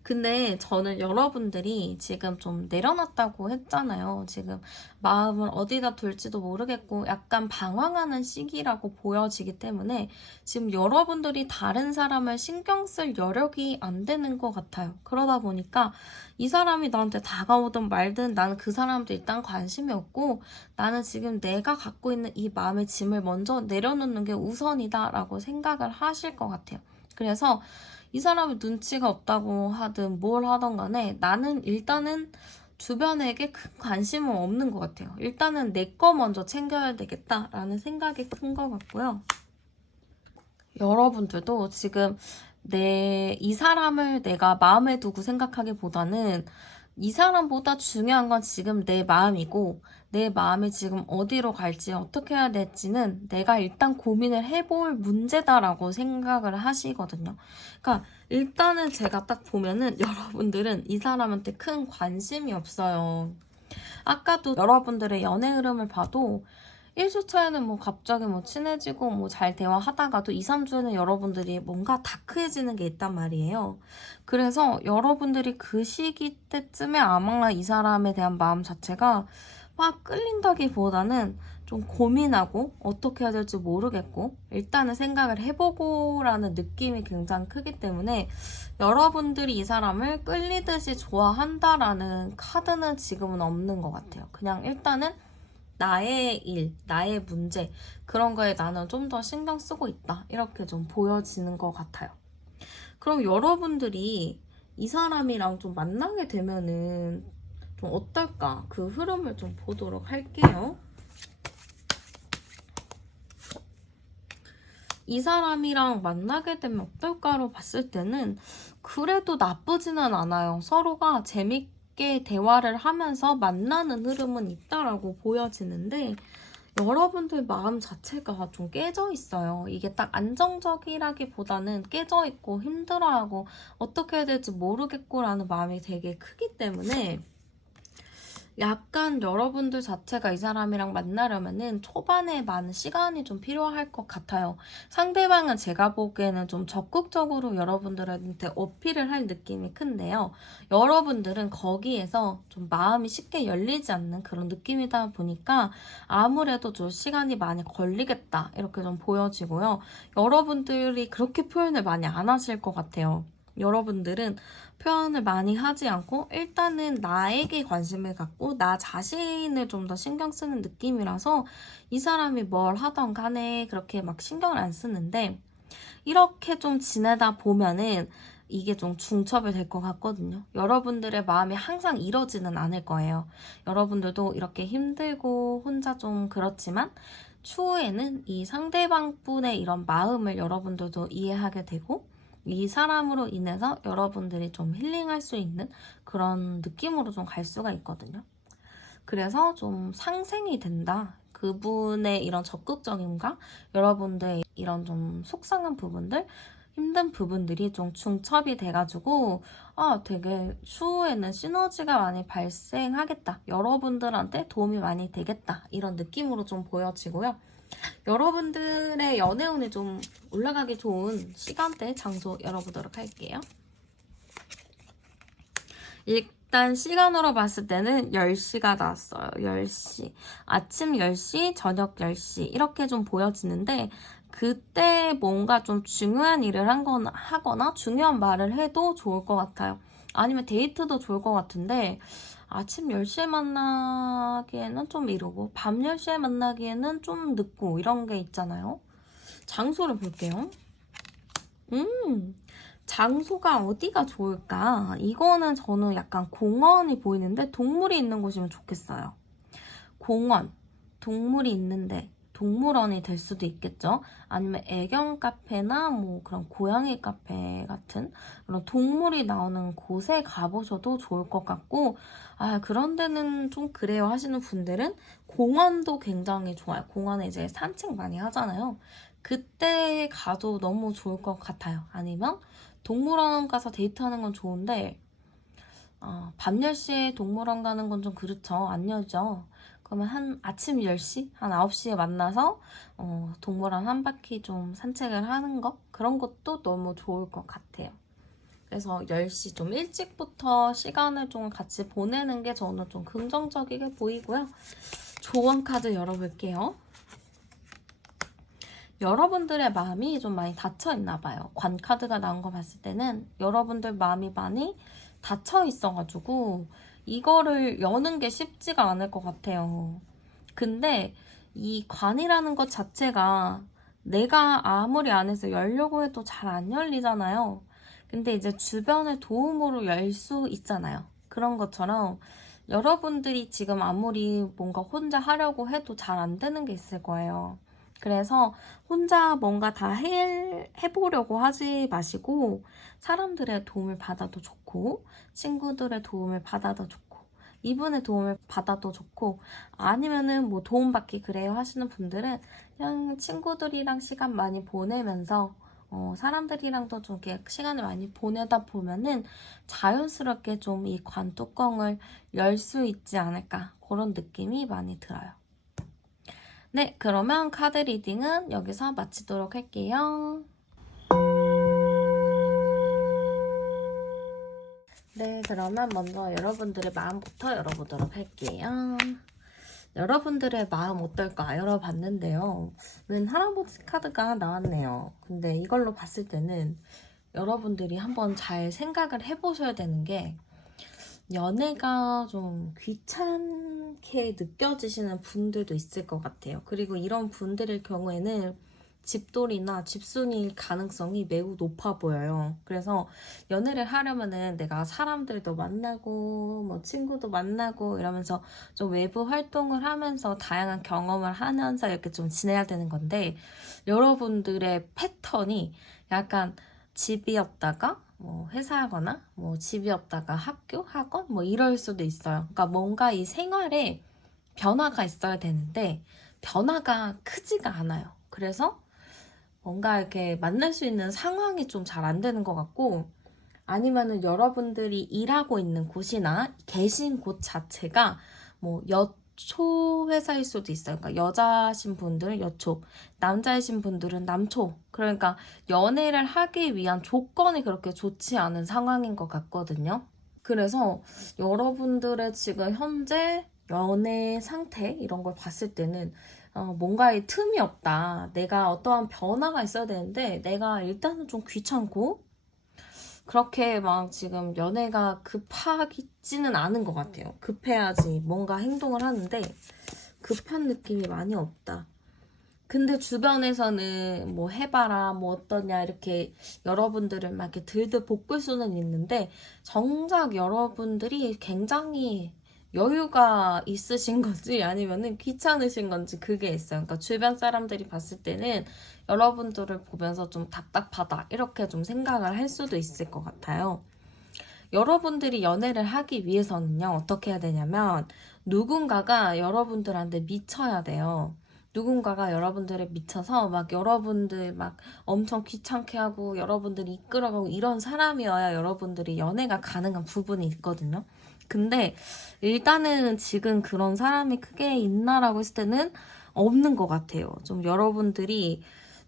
근데 저는 여러분들이 지금 좀 내려놨다고 했잖아요. 지금 마음을 어디다 둘지도 모르겠고 약간 방황하는 시기라고 보여지기 때문에 지금 여러분들이 다른 사람을 신경 쓸 여력이 안 되는 것 같아요. 그러다 보니까 이 사람이 나한테 다가오든 말든 나는 그 사람한테 일단 관심이 없고 나는 지금 내가 갖고 있는 이 마음의 짐을 먼저 내려놓는 게 우선이다라고 생각을 하실 것 같아요. 그래서 이 사람이 눈치가 없다고 하든 뭘 하든 간에 나는 일단은 주변에게 큰 관심은 없는 것 같아요. 일단은 내 거 먼저 챙겨야 되겠다라는 생각이 큰 것 같고요. 여러분들도 지금 이 사람을 내가 마음에 두고 생각하기보다는 이 사람보다 중요한 건 지금 내 마음이고 내 마음이 지금 어디로 갈지 어떻게 해야 될지는 내가 일단 고민을 해볼 문제다라고 생각을 하시거든요. 그러니까 일단은 제가 딱 보면은 여러분들은 이 사람한테 큰 관심이 없어요. 아까도 여러분들의 연애 흐름을 봐도 1주 차에는 뭐 갑자기 뭐 친해지고 뭐 잘 대화하다가도 2, 3주에는 여러분들이 뭔가 다크해지는 게 있단 말이에요. 그래서 여러분들이 그 시기 때쯤에 아마 이 사람에 대한 마음 자체가 막 끌린다기보다는 좀 고민하고 어떻게 해야 될지 모르겠고 일단은 생각을 해보고라는 느낌이 굉장히 크기 때문에 여러분들이 이 사람을 끌리듯이 좋아한다라는 카드는 지금은 없는 것 같아요. 그냥 일단은 나의 일, 나의 문제 그런 거에 나는 좀 더 신경 쓰고 있다. 이렇게 좀 보여지는 것 같아요. 그럼 여러분들이 이 사람이랑 좀 만나게 되면은 좀 어떨까? 그 흐름을 좀 보도록 할게요. 이 사람이랑 만나게 되면 어떨까로 봤을 때는 그래도 나쁘지는 않아요. 서로가 재밌게 대화를 하면서 만나는 흐름은 있다라고 보여지는데 여러분들 마음 자체가 좀 깨져 있어요. 이게 딱 안정적이라기보다는 깨져 있고 힘들어하고 어떻게 해야 될지 모르겠고라는 마음이 되게 크기 때문에 약간 여러분들 자체가 이 사람이랑 만나려면은 초반에 많은 시간이 좀 필요할 것 같아요. 상대방은 제가 보기에는 좀 적극적으로 여러분들한테 어필을 할 느낌이 큰데요. 여러분들은 거기에서 좀 마음이 쉽게 열리지 않는 그런 느낌이다 보니까 아무래도 좀 시간이 많이 걸리겠다 이렇게 좀 보여지고요. 여러분들이 그렇게 표현을 많이 안 하실 것 같아요. 여러분들은 표현을 많이 하지 않고 일단은 나에게 관심을 갖고 나 자신을 좀 더 신경 쓰는 느낌이라서 이 사람이 뭘 하던 간에 그렇게 막 신경을 안 쓰는데 이렇게 좀 지내다 보면은 이게 좀 중첩이 될 것 같거든요. 여러분들의 마음이 항상 이러지는 않을 거예요. 여러분들도 이렇게 힘들고 혼자 좀 그렇지만 추후에는 이 상대방 분의 이런 마음을 여러분들도 이해하게 되고 이 사람으로 인해서 여러분들이 좀 힐링할 수 있는 그런 느낌으로 좀 갈 수가 있거든요. 그래서 좀 상생이 된다. 그분의 이런 적극적임과 여러분들의 이런 좀 속상한 부분들, 힘든 부분들이 좀 중첩이 돼가지고 되게 추후에는 시너지가 많이 발생하겠다. 여러분들한테 도움이 많이 되겠다. 이런 느낌으로 좀 보여지고요. 여러분들의 연애운이 좀 올라가기 좋은 시간대, 장소 열어보도록 할게요. 일단 시간으로 봤을 때는 10시가 나왔어요. 10시. 아침 10시, 저녁 10시. 이렇게 좀 보여지는데 그때 뭔가 좀 중요한 일을 하거나 중요한 말을 해도 좋을 것 같아요. 아니면 데이트도 좋을 것 같은데 아침 10시에 만나기에는 좀 이르고 밤 10시에 만나기에는 좀 늦고 이런 게 있잖아요. 장소를 볼게요. 장소가 어디가 좋을까? 이거는 저는 약간 공원이 보이는데 동물이 있는 곳이면 좋겠어요. 공원, 동물이 있는데 동물원이 될 수도 있겠죠. 아니면 애견 카페나 뭐 그런 고양이 카페 같은 그런 동물이 나오는 곳에 가보셔도 좋을 것 같고 그런 데는 좀 그래요 하시는 분들은 공원도 굉장히 좋아요. 공원에 이제 산책 많이 하잖아요. 그때 가도 너무 좋을 것 같아요. 아니면 동물원 가서 데이트하는 건 좋은데 밤 10시에 동물원 가는 건 좀 그렇죠. 안 열죠. 그러면 한 아침 10시? 한 9시에 만나서 동물원 한 바퀴 좀 산책을 하는 거? 그런 것도 너무 좋을 것 같아요. 그래서 10시 좀 일찍부터 시간을 좀 같이 보내는 게 저는 좀 긍정적이게 보이고요. 조언 카드 열어볼게요. 여러분들의 마음이 좀 많이 닫혀있나 봐요. 관 카드가 나온 거 봤을 때는 여러분들 마음이 많이 닫혀 있어가지고 이거를 여는 게 쉽지가 않을 것 같아요. 근데 이 관이라는 것 자체가 내가 아무리 안에서 열려고 해도 잘 안 열리잖아요. 근데 이제 주변의 도움으로 열 수 있잖아요. 그런 것처럼 여러분들이 지금 아무리 뭔가 혼자 하려고 해도 잘 안 되는 게 있을 거예요. 그래서 혼자 뭔가 다 해보려고 하지 마시고 사람들의 도움을 받아도 좋고 친구들의 도움을 받아도 좋고 이분의 도움을 받아도 좋고 아니면은 뭐 도움받기 그래요 하시는 분들은 그냥 친구들이랑 시간 많이 보내면서 사람들이랑도 좀 이렇게 시간을 많이 보내다 보면은 자연스럽게 좀 이 관뚜껑을 열 수 있지 않을까 그런 느낌이 많이 들어요. 네, 그러면 카드 리딩은 여기서 마치도록 할게요. 네, 그러면 먼저 여러분들의 마음부터 열어보도록 할게요. 여러분들의 마음 어떨까 열어봤는데요. 웬 할아버지 카드가 나왔네요. 근데 이걸로 봤을 때는 여러분들이 한번 잘 생각을 해보셔야 되는 게, 연애가 좀 귀찮게 느껴지시는 분들도 있을 것 같아요. 그리고 이런 분들의 경우에는 집돌이나 집순이일 가능성이 매우 높아 보여요. 그래서 연애를 하려면은 내가 사람들도 만나고 뭐 친구도 만나고 이러면서 좀 외부 활동을 하면서 다양한 경험을 하면서 이렇게 좀 지내야 되는 건데, 여러분들의 패턴이 약간 집이었다가 뭐 회사거나 뭐 집이었다가 학교, 학원 뭐 이럴 수도 있어요. 그러니까 뭔가 이 생활에 변화가 있어야 되는데 변화가 크지가 않아요. 그래서 뭔가 이렇게 만날 수 있는 상황이 좀 잘 안 되는 것 같고, 아니면은 여러분들이 일하고 있는 곳이나 계신 곳 자체가 뭐 여초 회사일 수도 있어요. 그러니까 여자신 분들은 여초, 남자이신 분들은 남초. 그러니까 연애를 하기 위한 조건이 그렇게 좋지 않은 상황인 것 같거든요. 그래서 여러분들의 지금 현재 연애 상태 이런 걸 봤을 때는 뭔가의 틈이 없다. 내가 어떠한 변화가 있어야 되는데 내가 일단은 좀 귀찮고 그렇게 막 지금 연애가 급하지는 않은 것 같아요. 급해야지 뭔가 행동을 하는데 급한 느낌이 많이 없다. 근데 주변에서는 뭐 해봐라, 뭐 어떠냐, 이렇게 여러분들을 막 이렇게 들들 볶을 수는 있는데, 정작 여러분들이 굉장히 여유가 있으신 건지 아니면은 귀찮으신 건지 그게 있어요. 그러니까 주변 사람들이 봤을 때는 여러분들을 보면서 좀 답답하다, 이렇게 좀 생각을 할 수도 있을 것 같아요. 여러분들이 연애를 하기 위해서는요, 어떻게 해야 되냐면, 누군가가 여러분들한테 미쳐야 돼요. 누군가가 여러분들에 미쳐서 막 여러분들 막 엄청 귀찮게 하고 여러분들 이끌어가고 이런 사람이어야 여러분들이 연애가 가능한 부분이 있거든요. 근데 일단은 지금 그런 사람이 크게 있나라고 했을 때는 없는 것 같아요. 좀 여러분들이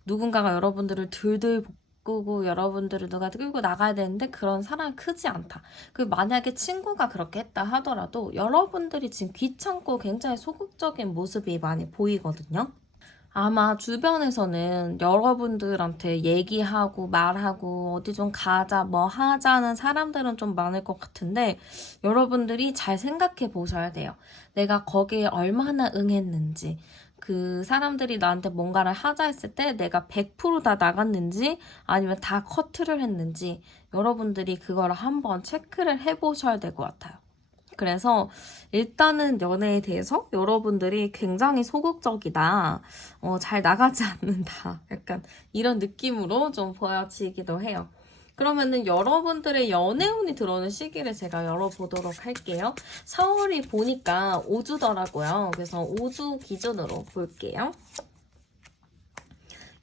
누군가가 여러분들을 들들 볶고 여러분들을 누가 끌고 나가야 되는데 그런 사람이 크지 않다. 그 만약에 친구가 그렇게 했다 하더라도 여러분들이 지금 귀찮고 굉장히 소극적인 모습이 많이 보이거든요. 아마 주변에서는 여러분들한테 얘기하고 말하고 어디 좀 가자 뭐 하자는 사람들은 좀 많을 것 같은데, 여러분들이 잘 생각해 보셔야 돼요. 내가 거기에 얼마나 응했는지, 그 사람들이 나한테 뭔가를 하자 했을 때 내가 100%다 나갔는지 아니면 다 커트를 했는지, 여러분들이 그걸 한번 체크를 해보셔야 될 것 같아요. 그래서 일단은 연애에 대해서 여러분들이 굉장히 소극적이다, 잘 나가지 않는다, 약간 이런 느낌으로 좀 보여지기도 해요. 그러면은 여러분들의 연애운이 들어오는 시기를 제가 열어보도록 할게요. 4월이 보니까 5주더라고요. 그래서 5주 기준으로 볼게요.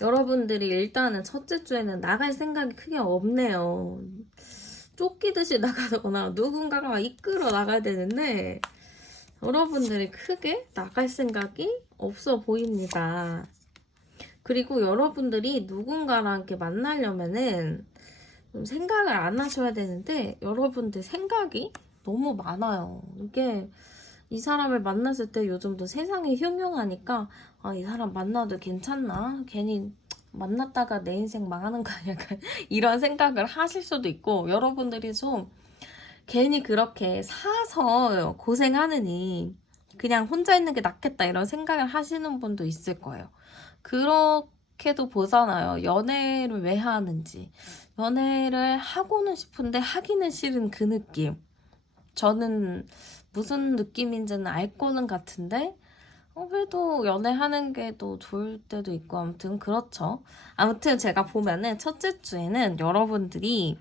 여러분들이 일단은 첫째 주에는 나갈 생각이 크게 없네요. 쫓기듯이 나가거나 누군가가 이끌어 나가야 되는데 여러분들이 크게 나갈 생각이 없어 보입니다. 그리고 여러분들이 누군가랑 이렇게 만나려면은 좀 생각을 안 하셔야 되는데 여러분들 생각이 너무 많아요. 이게 이 사람을 만났을 때 요즘도 세상이 흉흉하니까 이 사람 만나도 괜찮나? 괜히 만났다가 내 인생 망하는 거 아니야? 이런 생각을 하실 수도 있고, 여러분들이 좀 괜히 그렇게 사서 고생하느니 그냥 혼자 있는 게 낫겠다 이런 생각을 하시는 분도 있을 거예요. 그렇게도 보잖아요. 연애를 왜 하는지. 연애를 하고는 싶은데 하기는 싫은 그 느낌. 저는 무슨 느낌인지는 알 거는 같은데 그래도 연애하는 게 또 좋을 때도 있고, 아무튼 그렇죠. 아무튼 제가 보면은 첫째 주에는 여러분들이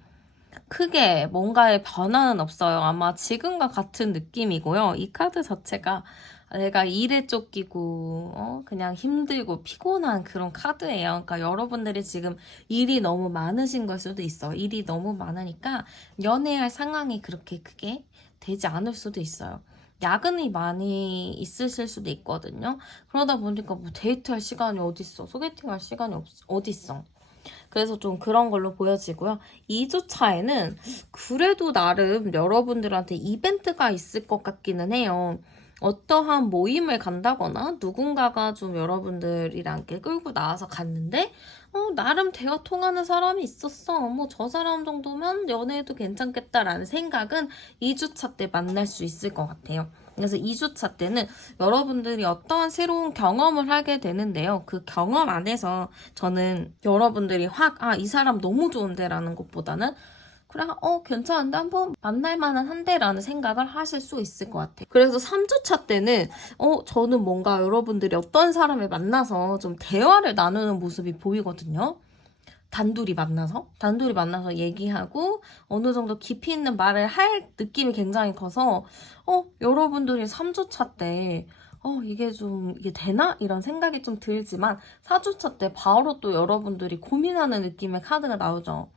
크게 뭔가의 변화는 없어요. 아마 지금과 같은 느낌이고요. 이 카드 자체가 내가 일에 쫓기고 그냥 힘들고 피곤한 그런 카드예요. 그러니까 여러분들이 지금 일이 너무 많으신 걸 수도 있어. 일이 너무 많으니까 연애할 상황이 그렇게 크게 되지 않을 수도 있어요. 야근이 많이 있으실 수도 있거든요. 그러다 보니까 뭐 데이트할 시간이 어딨어, 소개팅할 시간이 어딨어. 그래서 좀 그런 걸로 보여지고요. 2주 차에는 그래도 나름 여러분들한테 이벤트가 있을 것 같기는 해요. 어떠한 모임을 간다거나 누군가가 좀 여러분들이랑 이렇게 끌고 나와서 갔는데 나름 대화 통하는 사람이 있었어. 뭐 저 사람 정도면 연애해도 괜찮겠다라는 생각은 2주차 때 만날 수 있을 것 같아요. 그래서 2주차 때는 여러분들이 어떠한 새로운 경험을 하게 되는데요. 그 경험 안에서 저는 여러분들이 이 사람 너무 좋은데 라는 것보다는 그래, 괜찮은데 한번 만날 만한 한데 라는 생각을 하실 수 있을 것 같아요. 그래서 3주차 때는 저는 뭔가 여러분들이 어떤 사람을 만나서 좀 대화를 나누는 모습이 보이거든요. 단둘이 만나서 얘기하고 어느 정도 깊이 있는 말을 할 느낌이 굉장히 커서 여러분들이 3주차 때 이게 되나? 이런 생각이 좀 들지만 4주차 때 바로 또 여러분들이 고민하는 느낌의 카드가 나오죠.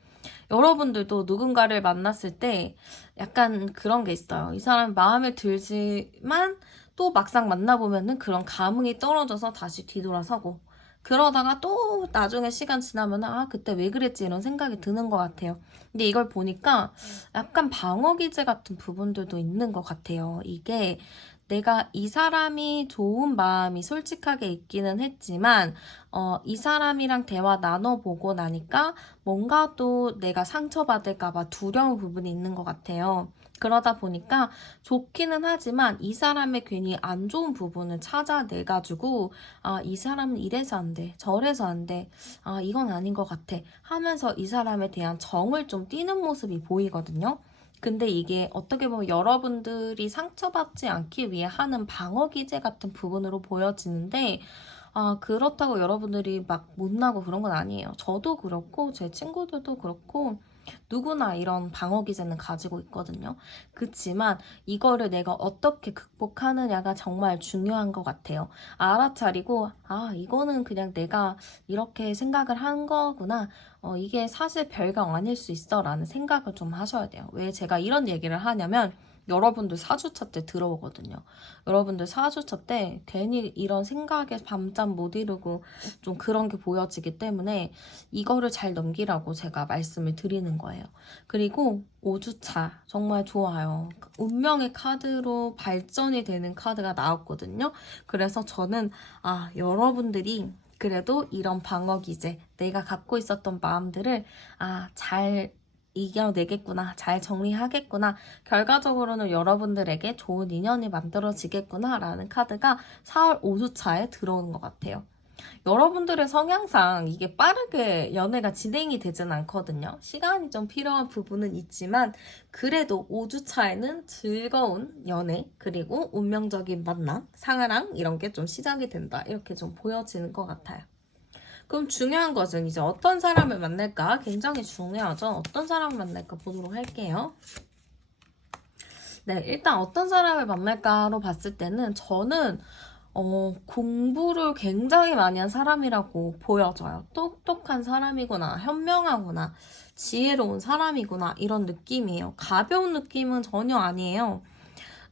여러분들도 누군가를 만났을 때 약간 그런 게 있어요. 이 사람 마음에 들지만 또 막상 만나보면은 그런 감흥이 떨어져서 다시 뒤돌아서고 그러다가 또 나중에 시간 지나면 그때 왜 그랬지 이런 생각이 드는 것 같아요. 근데 이걸 보니까 약간 방어 기제 같은 부분들도 있는 것 같아요. 이게 내가 이 사람이 좋은 마음이 솔직하게 있기는 했지만 이 사람이랑 대화 나눠보고 나니까 뭔가 또 내가 상처받을까봐 두려운 부분이 있는 것 같아요. 그러다 보니까 좋기는 하지만 이 사람의 괜히 안 좋은 부분을 찾아내가지고 이 사람은 이래서 안 돼, 저래서 안 돼, 이건 아닌 것 같아 하면서 이 사람에 대한 정을 좀 띠는 모습이 보이거든요. 근데 이게 어떻게 보면 여러분들이 상처받지 않기 위해 하는 방어 기제 같은 부분으로 보여지는데 그렇다고 여러분들이 막 못나고 그런 건 아니에요. 저도 그렇고 제 친구들도 그렇고 누구나 이런 방어 기제는 가지고 있거든요. 그치만 이거를 내가 어떻게 극복하느냐가 정말 중요한 것 같아요. 알아차리고 이거는 그냥 내가 이렇게 생각을 한 거구나. 이게 사실 별거 아닐 수 있어 라는 생각을 좀 하셔야 돼요. 왜 제가 이런 얘기를 하냐면 여러분들 4주차 때 들어오거든요. 여러분들 4주차 때 괜히 이런 생각에 밤잠 못 이루고 좀 그런 게 보여지기 때문에 이거를 잘 넘기라고 제가 말씀을 드리는 거예요. 그리고 5주차 정말 좋아요. 운명의 카드로 발전이 되는 카드가 나왔거든요. 그래서 저는 여러분들이 그래도 이런 방어 기제, 내가 갖고 있었던 마음들을 잘 이겨내겠구나, 잘 정리하겠구나, 결과적으로는 여러분들에게 좋은 인연이 만들어지겠구나 라는 카드가 4월 5주차에 들어오는 것 같아요. 여러분들의 성향상 이게 빠르게 연애가 진행이 되진 않거든요. 시간이 좀 필요한 부분은 있지만 그래도 5주차에는 즐거운 연애 그리고 운명적인 만남, 사랑 이런 게 좀 시작이 된다. 이렇게 좀 보여지는 것 같아요. 그럼 중요한 것은 이제 어떤 사람을 만날까? 굉장히 중요하죠. 어떤 사람을 만날까 보도록 할게요. 네, 일단 어떤 사람을 만날까로 봤을 때는 저는 공부를 굉장히 많이 한 사람이라고 보여져요. 똑똑한 사람이구나, 현명하구나, 지혜로운 사람이구나 이런 느낌이에요. 가벼운 느낌은 전혀 아니에요.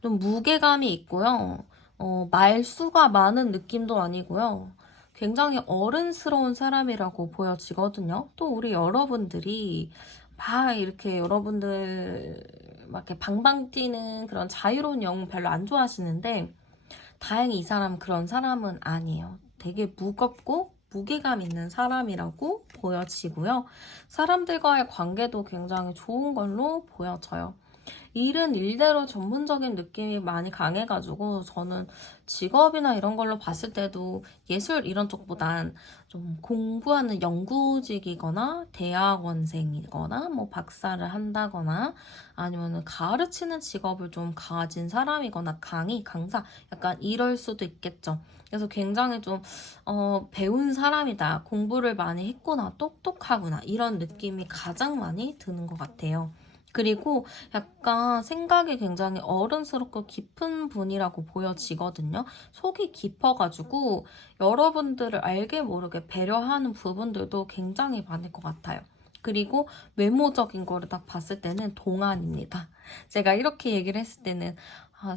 좀 무게감이 있고요. 말수가 많은 느낌도 아니고요. 굉장히 어른스러운 사람이라고 보여지거든요. 또 우리 여러분들이 막 이렇게 여러분들 막 이렇게 방방 뛰는 그런 자유로운 영웅 별로 안 좋아하시는데 다행히 이 사람 그런 사람은 아니에요. 되게 무겁고 무게감 있는 사람이라고 보여지고요. 사람들과의 관계도 굉장히 좋은 걸로 보여져요. 일은 일대로 전문적인 느낌이 많이 강해가지고 저는 직업이나 이런 걸로 봤을 때도 예술 이런 쪽보단 좀 공부하는 연구직이거나 대학원생이거나 뭐 박사를 한다거나 아니면 가르치는 직업을 좀 가진 사람이거나 강사 약간 이럴 수도 있겠죠. 그래서 굉장히 좀 배운 사람이다, 공부를 많이 했구나, 똑똑하구나 이런 느낌이 가장 많이 드는 것 같아요. 그리고 약간 생각이 굉장히 어른스럽고 깊은 분이라고 보여지거든요. 속이 깊어가지고 여러분들을 알게 모르게 배려하는 부분들도 굉장히 많을 것 같아요. 그리고 외모적인 거를 딱 봤을 때는 동안입니다. 제가 이렇게 얘기를 했을 때는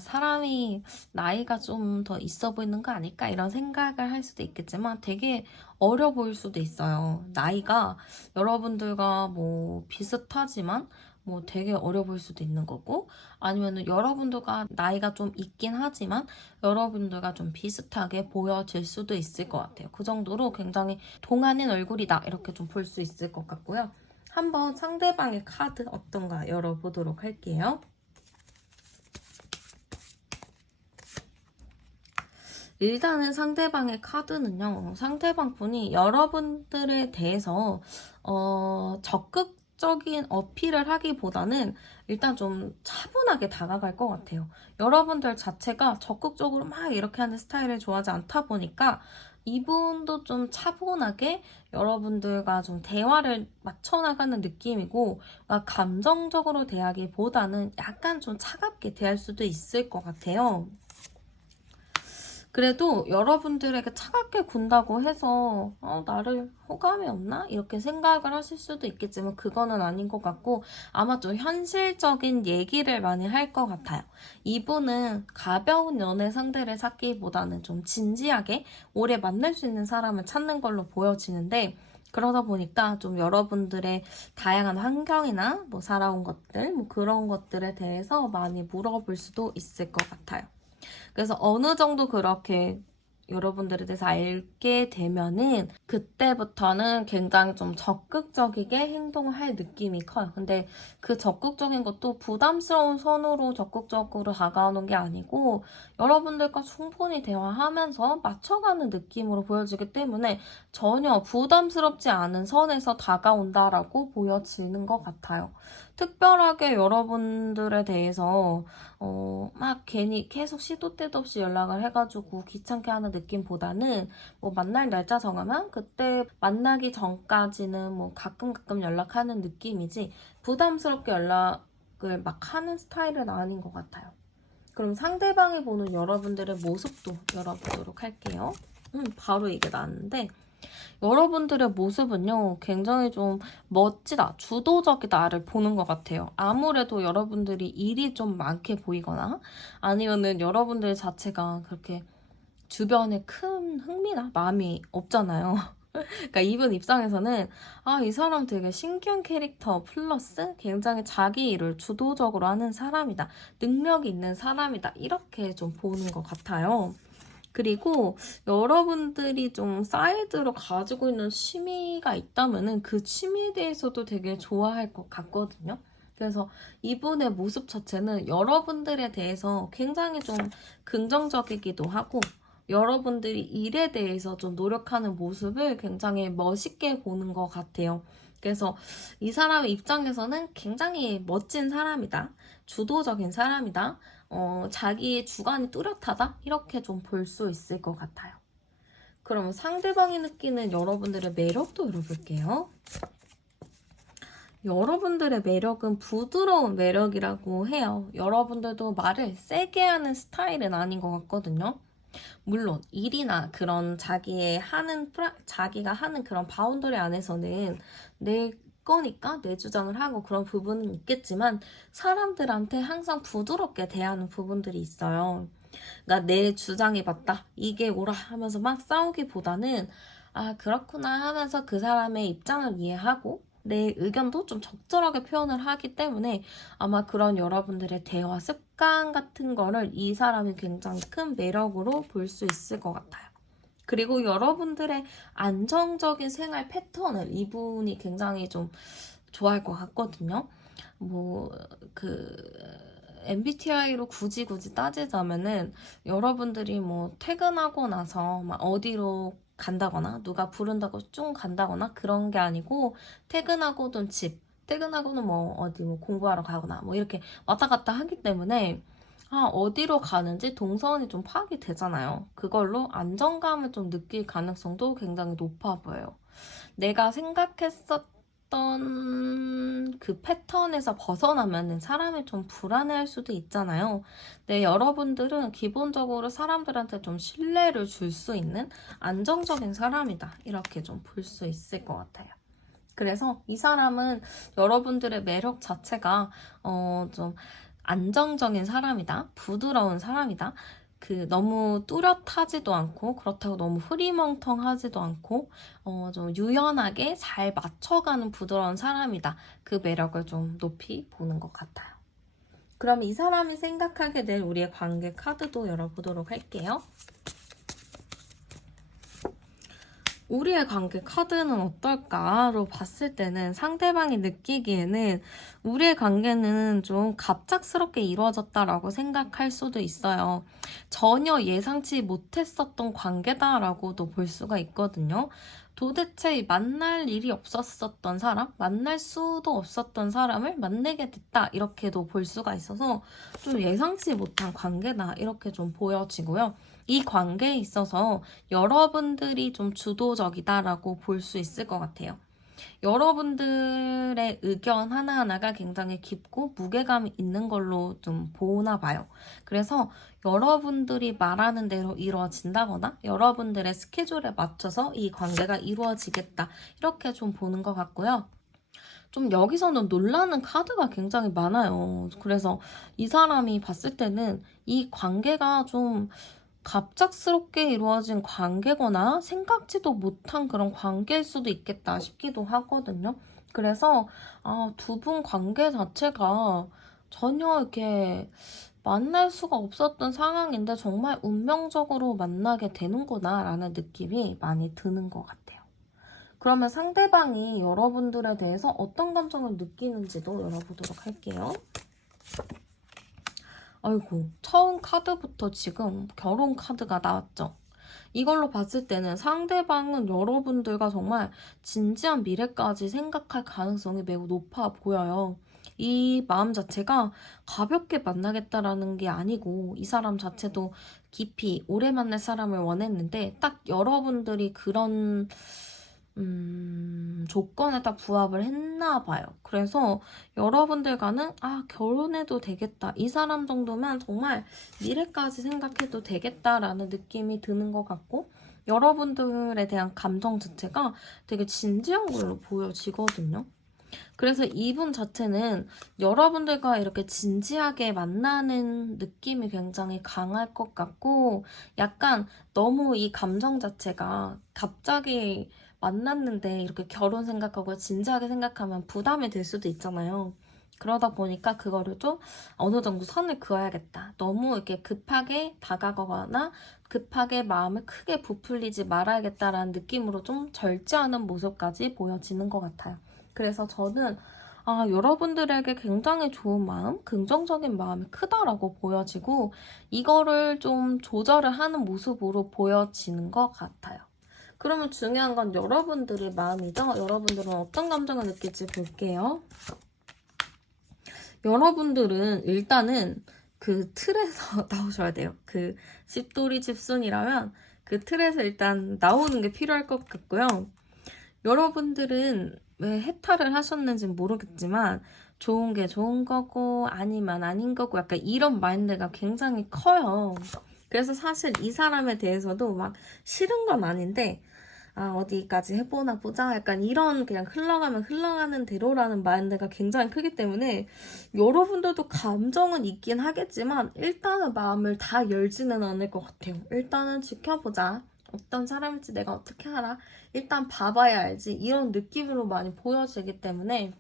사람이 나이가 좀 더 있어 보이는 거 아닐까 이런 생각을 할 수도 있겠지만 되게 어려 보일 수도 있어요. 나이가 여러분들과 뭐 비슷하지만 뭐 되게 어려 보일 수도 있는 거고, 아니면은 여러분들과 나이가 좀 있긴 하지만 여러분들과 좀 비슷하게 보여질 수도 있을 것 같아요. 그 정도로 굉장히 동안인 얼굴이다 이렇게 좀 볼 수 있을 것 같고요. 한번 상대방의 카드 어떤가 열어보도록 할게요. 일단은 상대방의 카드는요, 상대방 분이 여러분들에 대해서 적극적인 어필을 하기보다는 일단 좀 차분하게 다가갈 것 같아요. 여러분들 자체가 적극적으로 막 이렇게 하는 스타일을 좋아하지 않다 보니까 이분도 좀 차분하게 여러분들과 좀 대화를 맞춰나가는 느낌이고, 그러니까 감정적으로 대하기보다는 약간 좀 차갑게 대할 수도 있을 것 같아요. 그래도 여러분들에게 차갑게 군다고 해서 나를 호감이 없나? 이렇게 생각을 하실 수도 있겠지만 그거는 아닌 것 같고, 아마 좀 현실적인 얘기를 많이 할 것 같아요. 이분은 가벼운 연애 상대를 찾기보다는 좀 진지하게 오래 만날 수 있는 사람을 찾는 걸로 보여지는데, 그러다 보니까 좀 여러분들의 다양한 환경이나 뭐 살아온 것들, 뭐 그런 것들에 대해서 많이 물어볼 수도 있을 것 같아요. 그래서 어느 정도 그렇게 여러분들에 대해서 알게 되면은 그때부터는 굉장히 좀 적극적이게 행동을 할 느낌이 커요. 근데 그 적극적인 것도 부담스러운 선으로 적극적으로 다가오는 게 아니고 여러분들과 충분히 대화하면서 맞춰가는 느낌으로 보여지기 때문에 전혀 부담스럽지 않은 선에서 다가온다라고 보여지는 것 같아요. 특별하게 여러분들에 대해서 막 괜히 계속 시도 때도 없이 연락을 해가지고 귀찮게 하는 느낌보다는 뭐 만날 날짜 정하면 그때 만나기 전까지는 뭐 가끔 연락하는 느낌이지 부담스럽게 연락을 막 하는 스타일은 아닌 것 같아요. 그럼 상대방이 보는 여러분들의 모습도 열어보도록 할게요. 바로 이게 나왔는데, 여러분들의 모습은요, 굉장히 좀 멋지다, 주도적이다를 보는 것 같아요. 아무래도 여러분들이 일이 좀 많게 보이거나 아니면은 여러분들 자체가 그렇게 주변에 큰 흥미나 마음이 없잖아요. 그러니까 이분 입장에서는 이 사람 되게 신기한 캐릭터 플러스 굉장히 자기 일을 주도적으로 하는 사람이다, 능력이 있는 사람이다, 이렇게 좀 보는 것 같아요. 그리고 여러분들이 좀 사이드로 가지고 있는 취미가 있다면은 그 취미에 대해서도 되게 좋아할 것 같거든요. 그래서 이분의 모습 자체는 여러분들에 대해서 굉장히 좀 긍정적이기도 하고, 여러분들이 일에 대해서 좀 노력하는 모습을 굉장히 멋있게 보는 것 같아요. 그래서 이 사람의 입장에서는 굉장히 멋진 사람이다, 주도적인 사람이다, 자기의 주관이 뚜렷하다, 이렇게 좀 볼 수 있을 것 같아요. 그러면 상대방이 느끼는 여러분들의 매력도 열어볼게요. 여러분들의 매력은 부드러운 매력이라고 해요. 여러분들도 말을 세게 하는 스타일은 아닌 것 같거든요. 물론 일이나 그런 자기가 하는 그런 바운더리 안에서는 내 거니까 내 주장을 하고 그런 부분은 있겠지만, 사람들한테 항상 부드럽게 대하는 부분들이 있어요. 그러니까 내 주장이 맞다, 이게 옳아 하면서 막 싸우기보다는 그렇구나 하면서 그 사람의 입장을 이해하고 내 의견도 좀 적절하게 표현을 하기 때문에 아마 그런 여러분들의 대화 습관 같은 거를 이 사람이 굉장히 큰 매력으로 볼 수 있을 것 같아요. 그리고 여러분들의 안정적인 생활 패턴을 이분이 굉장히 좀 좋아할 것 같거든요. 뭐, MBTI로 굳이 따지자면은 여러분들이 뭐 퇴근하고 나서 막 어디로 간다거나 누가 부른다고 쭉 간다거나 그런 게 아니고, 퇴근하고는 집, 퇴근하고는 뭐 어디 뭐 공부하러 가거나 뭐 이렇게 왔다 갔다 하기 때문에 어디로 가는지 동선이 좀 파악이 되잖아요. 그걸로 안정감을 좀 느낄 가능성도 굉장히 높아 보여요. 내가 생각했었던 그 패턴에서 벗어나면 사람이 좀 불안해할 수도 있잖아요. 근데 여러분들은 기본적으로 사람들한테 좀 신뢰를 줄 수 있는 안정적인 사람이다, 이렇게 좀 볼 수 있을 것 같아요. 그래서 이 사람은 여러분들의 매력 자체가 좀 안정적인 사람이다, 부드러운 사람이다, 너무 뚜렷하지도 않고 그렇다고 너무 흐리멍텅하지도 않고 좀 유연하게 잘 맞춰가는 부드러운 사람이다. 그 매력을 좀 높이 보는 것 같아요. 그럼 이 사람이 생각하게 될 우리의 관계 카드도 열어보도록 할게요. 우리의 관계 카드는 어떨까로 봤을 때는 상대방이 느끼기에는 우리의 관계는 좀 갑작스럽게 이루어졌다라고 생각할 수도 있어요. 전혀 예상치 못했었던 관계다라고도 볼 수가 있거든요. 도대체 만날 일이 없었던 사람, 만날 수도 없었던 사람을 만나게 됐다 이렇게도 볼 수가 있어서 좀 예상치 못한 관계다 이렇게 좀 보여지고요. 이 관계에 있어서 여러분들이 좀 주도적이다라고 볼 수 있을 것 같아요. 여러분들의 의견 하나하나가 굉장히 깊고 무게감이 있는 걸로 좀 보나 봐요. 그래서 여러분들이 말하는 대로 이루어진다거나 여러분들의 스케줄에 맞춰서 이 관계가 이루어지겠다 이렇게 좀 보는 것 같고요. 좀 여기서는 놀라는 카드가 굉장히 많아요. 그래서 이 사람이 봤을 때는 이 관계가 좀 갑작스럽게 이루어진 관계거나 생각지도 못한 그런 관계일 수도 있겠다 싶기도 하거든요. 그래서 두 분 관계 자체가 전혀 이렇게 만날 수가 없었던 상황인데 정말 운명적으로 만나게 되는구나 라는 느낌이 많이 드는 것 같아요. 그러면 상대방이 여러분들에 대해서 어떤 감정을 느끼는지도 열어보도록 할게요. 아이고, 처음 카드부터 지금 결혼 카드가 나왔죠. 이걸로 봤을 때는 상대방은 여러분들과 정말 진지한 미래까지 생각할 가능성이 매우 높아 보여요. 이 마음 자체가 가볍게 만나겠다라는 게 아니고 이 사람 자체도 깊이 오래 만날 사람을 원했는데 딱 여러분들이 그런 조건에 딱 부합을 했나 봐요. 그래서 여러분들과는 결혼해도 되겠다. 이 사람 정도면 정말 미래까지 생각해도 되겠다라는 느낌이 드는 것 같고 여러분들에 대한 감정 자체가 되게 진지한 걸로 보여지거든요. 그래서 이분 자체는 여러분들과 이렇게 진지하게 만나는 느낌이 굉장히 강할 것 같고 약간 너무 이 감정 자체가 갑자기 만났는데 이렇게 결혼 생각하고 진지하게 생각하면 부담이 될 수도 있잖아요. 그러다 보니까 그거를 좀 어느 정도 선을 그어야겠다. 너무 이렇게 급하게 다가가거나 급하게 마음을 크게 부풀리지 말아야겠다라는 느낌으로 좀 절제하는 모습까지 보여지는 것 같아요. 그래서 저는 여러분들에게 굉장히 좋은 마음, 긍정적인 마음이 크다라고 보여지고 이거를 좀 조절을 하는 모습으로 보여지는 것 같아요. 그러면 중요한 건 여러분들의 마음이죠. 여러분들은 어떤 감정을 느낄지 볼게요. 여러분들은 일단은 그 틀에서 나오셔야 돼요. 그 집돌이 집순이라면 그 틀에서 일단 나오는 게 필요할 것 같고요. 여러분들은 왜 해탈을 하셨는지는 모르겠지만 좋은 게 좋은 거고 아니면 아닌 거고 약간 이런 마인드가 굉장히 커요. 그래서 사실 이 사람에 대해서도 막 싫은 건 아닌데 어디까지 해보나 보자 약간 이런 그냥 흘러가면 흘러가는 대로라는 마인드가 굉장히 크기 때문에 여러분들도 감정은 있긴 하겠지만 일단은 마음을 다 열지는 않을 것 같아요. 일단은 지켜보자. 어떤 사람일지 내가 어떻게 알아? 일단 봐봐야 알지. 이런 느낌으로 많이 보여지기 때문에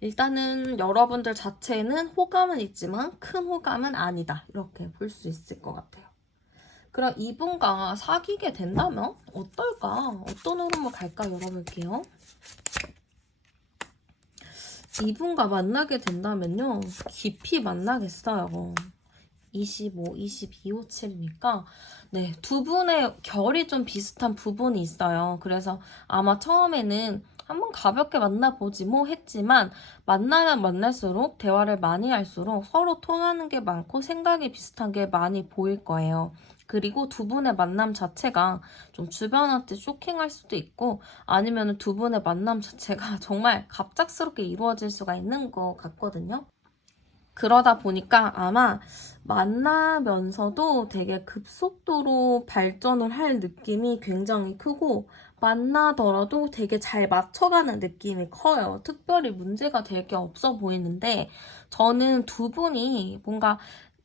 일단은 여러분들 자체는 호감은 있지만 큰 호감은 아니다. 이렇게 볼 수 있을 것 같아요. 그럼 이분과 사귀게 된다면 어떨까? 어떤 흐름으로 갈까 열어볼게요. 이분과 만나게 된다면요. 깊이 만나겠어요. 25, 22호 7이니까 네, 두 분의 결이 좀 비슷한 부분이 있어요. 그래서 아마 처음에는 한번 가볍게 만나보지 뭐 했지만 만나면 만날수록 대화를 많이 할수록 서로 통하는 게 많고 생각이 비슷한 게 많이 보일 거예요. 그리고 두 분의 만남 자체가 좀 주변한테 쇼킹할 수도 있고 아니면 두 분의 만남 자체가 정말 갑작스럽게 이루어질 수가 있는 것 같거든요. 그러다 보니까 아마 만나면서도 되게 급속도로 발전을 할 느낌이 굉장히 크고 만나더라도 되게 잘 맞춰가는 느낌이 커요. 특별히 문제가 될 게 없어 보이는데 저는 두 분이 뭔가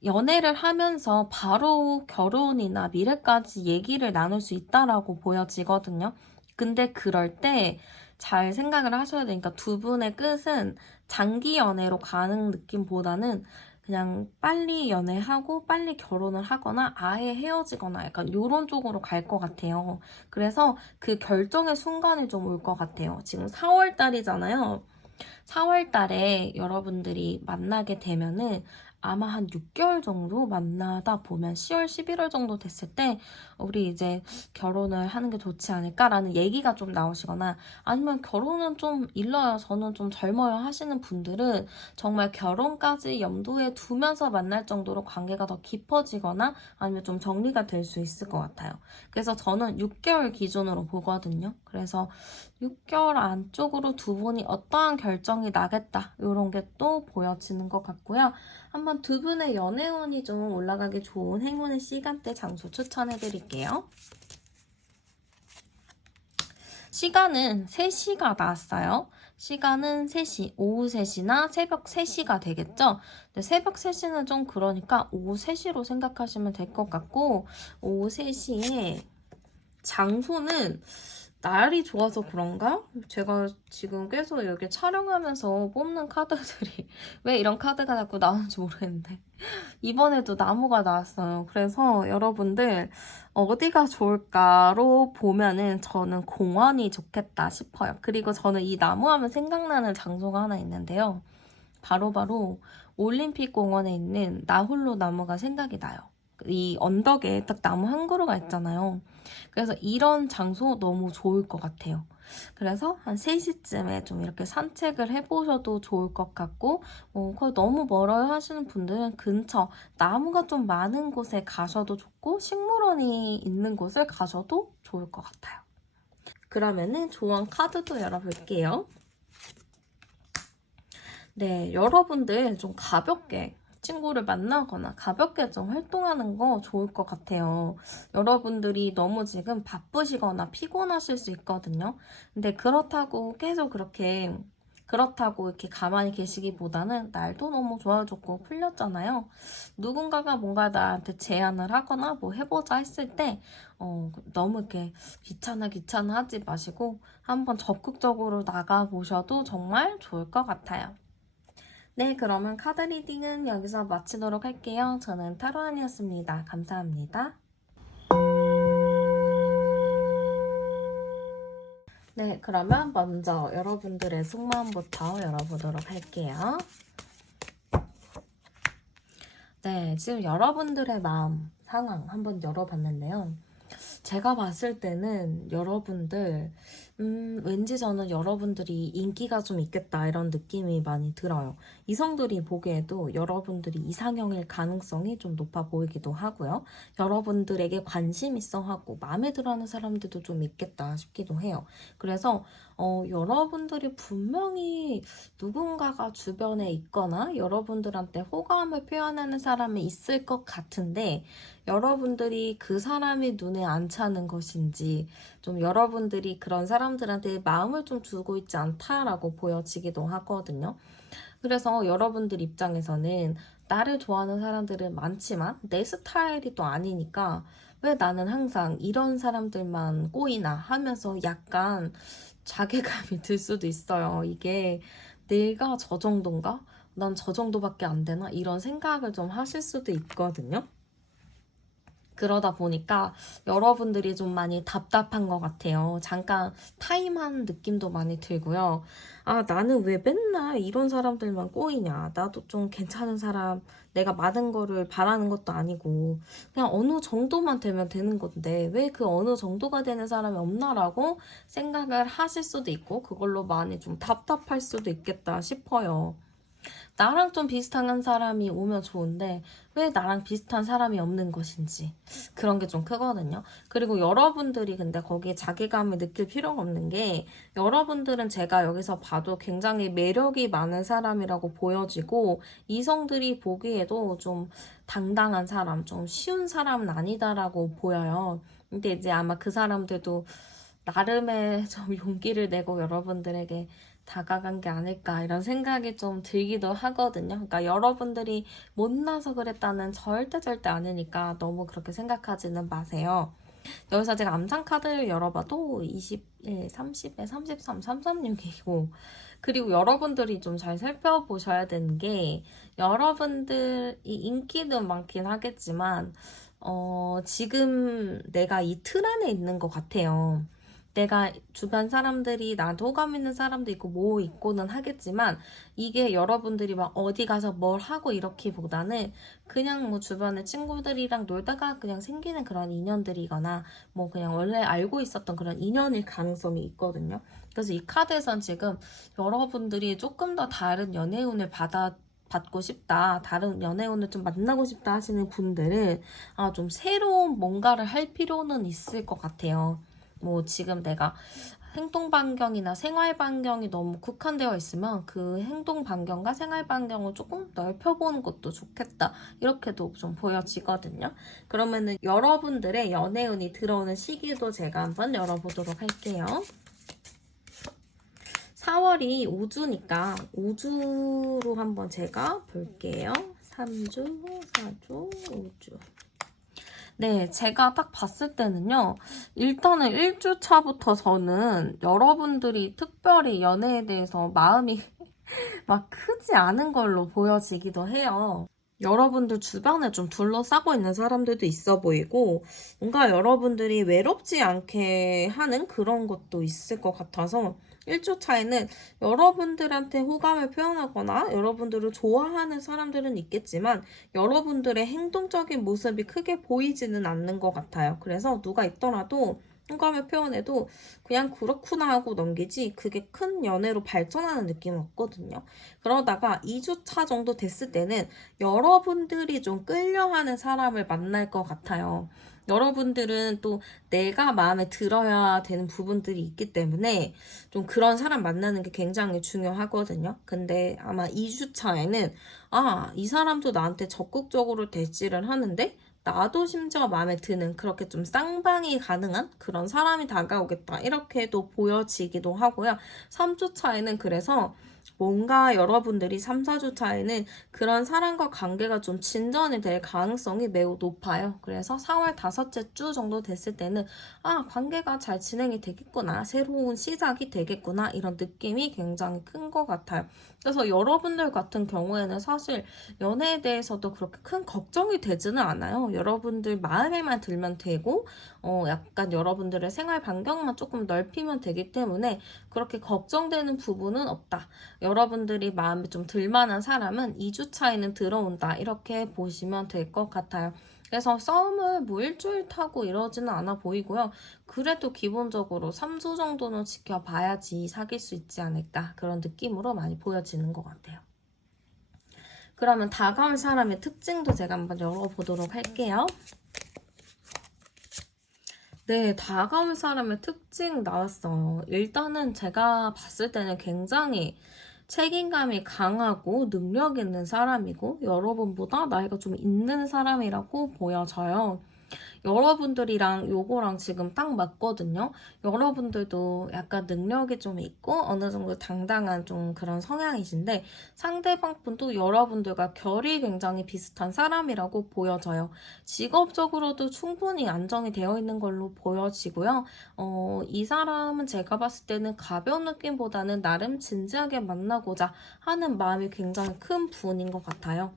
연애를 하면서 바로 결혼이나 미래까지 얘기를 나눌 수 있다라고 보여지거든요. 근데 그럴 때 잘 생각을 하셔야 되니까 두 분의 끝은 장기 연애로 가는 느낌보다는 그냥 빨리 연애하고 빨리 결혼을 하거나 아예 헤어지거나 약간 이런 쪽으로 갈 것 같아요. 그래서 그 결정의 순간이 좀 올 것 같아요. 지금 4월 달이잖아요. 4월 달에 여러분들이 만나게 되면은 아마 한 6개월 정도 만나다 보면 10월, 11월 정도 됐을 때 우리 이제 결혼을 하는 게 좋지 않을까라는 얘기가 좀 나오시거나 아니면 결혼은 좀 일러요. 저는 좀 젊어요 하시는 분들은 정말 결혼까지 염두에 두면서 만날 정도로 관계가 더 깊어지거나 아니면 좀 정리가 될 수 있을 것 같아요. 그래서 저는 6개월 기준으로 보거든요. 그래서 6개월 안쪽으로 두 분이 어떠한 결정이 나겠다 이런 게 또 보여지는 것 같고요. 한번 두 분의 연애운이 좀 올라가기 좋은 행운의 시간대 장소 추천해 드릴게요. 시간은 3시가 나왔어요. 시간은 3시, 오후 3시나 새벽 3시가 되겠죠? 근데 새벽 3시는 좀 그러니까 오후 3시로 생각하시면 될 것 같고 오후 3시에 장소는 날이 좋아서 그런가? 제가 지금 계속 여기 촬영하면서 뽑는 카드들이 왜 이런 카드가 자꾸 나오는지 모르겠는데 이번에도 나무가 나왔어요. 그래서 여러분들 어디가 좋을까로 보면은 저는 공원이 좋겠다 싶어요. 그리고 저는 이 나무 하면 생각나는 장소가 하나 있는데요. 바로바로 올림픽 공원에 있는 나홀로 나무가 생각이 나요. 이 언덕에 딱 나무 한 그루가 있잖아요. 그래서 이런 장소 너무 좋을 것 같아요. 그래서 한 3시쯤에 좀 이렇게 산책을 해보셔도 좋을 것 같고 거의 너무 멀어요 하시는 분들은 근처 나무가 좀 많은 곳에 가셔도 좋고 식물원이 있는 곳을 가셔도 좋을 것 같아요. 그러면은 조언 카드도 열어볼게요. 네, 여러분들 좀 가볍게 친구를 만나거나 가볍게 좀 활동하는 거 좋을 것 같아요. 여러분들이 너무 지금 바쁘시거나 피곤하실 수 있거든요. 근데 그렇다고 이렇게 가만히 계시기보다는 날도 너무 좋아졌고 풀렸잖아요. 누군가가 뭔가 나한테 제안을 하거나 뭐 해보자 했을 때 너무 이렇게 귀찮아 하지 마시고 한번 적극적으로 나가보셔도 정말 좋을 것 같아요. 네, 그러면 카드 리딩은 여기서 마치도록 할게요. 저는 타로안이었습니다. 감사합니다. 네, 그러면 먼저 여러분들의 속마음부터 열어보도록 할게요. 네, 지금 여러분들의 마음 상황 한번 열어봤는데요. 제가 봤을 때는 여러분들 왠지 저는 여러분들이 인기가 좀 있겠다 이런 느낌이 많이 들어요. 이성들이 보기에도 여러분들이 이상형일 가능성이 좀 높아 보이기도 하고요. 여러분들에게 관심 있어 하고 마음에 들어하는 사람들도 좀 있겠다 싶기도 해요. 그래서 여러분들이 분명히 누군가가 주변에 있거나 여러분들한테 호감을 표현하는 사람이 있을 것 같은데 여러분들이 그 사람이 눈에 안 차는 것인지 좀 여러분들이 그런 사람들한테 마음을 좀 주고 있지 않다라고 보여지기도 하거든요. 그래서 여러분들 입장에서는 나를 좋아하는 사람들은 많지만 내 스타일이 또 아니니까 왜 나는 항상 이런 사람들만 꼬이나 하면서 약간 자괴감이 들 수도 있어요. 이게 내가 저 정도인가? 난 저 정도밖에 안 되나? 이런 생각을 좀 하실 수도 있거든요. 그러다 보니까 여러분들이 좀 많이 답답한 것 같아요. 잠깐 타임한 느낌도 많이 들고요. 아, 나는 왜 맨날 이런 사람들만 꼬이냐. 나도 좀 괜찮은 사람, 내가 많은 거를 바라는 것도 아니고, 그냥 어느 정도만 되면 되는 건데, 왜 그 어느 정도가 되는 사람이 없나라고 생각을 하실 수도 있고, 그걸로 많이 좀 답답할 수도 있겠다 싶어요. 나랑 좀 비슷한 사람이 오면 좋은데 왜 나랑 비슷한 사람이 없는 것인지 그런 게 좀 크거든요. 그리고 여러분들이 근데 거기에 자괴감을 느낄 필요가 없는 게 여러분들은 제가 여기서 봐도 굉장히 매력이 많은 사람이라고 보여지고 이성들이 보기에도 좀 당당한 사람, 좀 쉬운 사람은 아니다라고 보여요. 근데 이제 아마 그 사람들도 나름의 좀 용기를 내고 여러분들에게 다가간 게 아닐까 이런 생각이 좀 들기도 하거든요. 그러니까 여러분들이 못나서 그랬다는 절대 아니니까 너무 그렇게 생각하지는 마세요. 여기서 제가 암상 카드를 열어봐도 21, 30에 33, 336이고 그리고 여러분들이 좀 잘 살펴보셔야 되는 게 여러분들이 인기는 많긴 하겠지만 지금 내가 이 틀 안에 있는 것 같아요. 내가 주변 사람들이 나한테 호감 있는 사람도 있고 뭐 있고는 하겠지만 이게 여러분들이 막 어디 가서 뭘 하고 이렇기보다는 그냥 뭐 주변에 친구들이랑 놀다가 그냥 생기는 그런 인연들이거나 뭐 그냥 원래 알고 있었던 그런 인연일 가능성이 있거든요. 그래서 이 카드에선 지금 여러분들이 조금 더 다른 연애운을 받고 싶다, 다른 연애운을 좀 만나고 싶다 하시는 분들은 좀 새로운 뭔가를 할 필요는 있을 것 같아요. 뭐 지금 내가 행동 반경이나 생활 반경이 너무 국한되어 있으면 그 행동 반경과 생활 반경을 조금 넓혀보는 것도 좋겠다. 이렇게도 좀 보여지거든요. 그러면은 여러분들의 연애운이 들어오는 시기도 제가 한번 열어보도록 할게요. 4월이 5주니까 5주로 한번 제가 볼게요. 3주, 4주, 5주. 네, 제가 딱 봤을 때는요. 일단은 1주 차부터 저는 여러분들이 특별히 연애에 대해서 마음이 막 크지 않은 걸로 보여지기도 해요. 여러분들 주변에 좀 둘러싸고 있는 사람들도 있어 보이고 뭔가 여러분들이 외롭지 않게 하는 그런 것도 있을 것 같아서 1주 차에는 여러분들한테 호감을 표현하거나 여러분들을 좋아하는 사람들은 있겠지만 여러분들의 행동적인 모습이 크게 보이지는 않는 것 같아요. 그래서 누가 있더라도 호감을 표현해도 그냥 그렇구나 하고 넘기지 그게 큰 연애로 발전하는 느낌은 없거든요. 그러다가 2주차 정도 됐을 때는 여러분들이 좀 끌려하는 사람을 만날 것 같아요. 여러분들은 또 내가 마음에 들어야 되는 부분들이 있기 때문에 좀 그런 사람 만나는 게 굉장히 중요하거든요. 근데 아마 2주차에는 이 사람도 나한테 적극적으로 대시를 하는데 나도 심지어 마음에 드는 그렇게 좀 쌍방이 가능한 그런 사람이 다가오겠다 이렇게도 보여지기도 하고요. 3주 차에는 그래서 뭔가 여러분들이 3, 4주 차에는 그런 사람과 관계가 좀 진전이 될 가능성이 매우 높아요. 그래서 4월 5째 주 정도 됐을 때는 관계가 잘 진행이 되겠구나, 새로운 시작이 되겠구나 이런 느낌이 굉장히 큰 것 같아요. 그래서 여러분들 같은 경우에는 사실 연애에 대해서도 그렇게 큰 걱정이 되지는 않아요. 여러분들 마음에만 들면 되고 약간 여러분들의 생활 반경만 조금 넓히면 되기 때문에 그렇게 걱정되는 부분은 없다. 여러분들이 마음에 좀 들만한 사람은 2주 차에는 들어온다. 이렇게 보시면 될 것 같아요. 그래서 썸을 뭐 일주일 타고 이러지는 않아 보이고요. 그래도 기본적으로 3주 정도는 지켜봐야지 사귈 수 있지 않을까. 그런 느낌으로 많이 보여지는 것 같아요. 그러면 다가올 사람의 특징도 제가 한번 열어보도록 할게요. 네, 다가올 사람의 특징 나왔어요. 일단은 제가 봤을 때는 굉장히 책임감이 강하고 능력 있는 사람이고 여러분보다 나이가 좀 있는 사람이라고 보여져요. 여러분들이랑 요거랑 지금 딱 맞거든요. 여러분들도 약간 능력이 좀 있고 어느 정도 당당한 좀 그런 성향이신데 상대방 분도 여러분들과 결이 굉장히 비슷한 사람이라고 보여져요. 직업적으로도 충분히 안정이 되어 있는 걸로 보여지고요. 이 사람은 제가 봤을 때는 가벼운 느낌보다는 나름 진지하게 만나고자 하는 마음이 굉장히 큰 분인 것 같아요.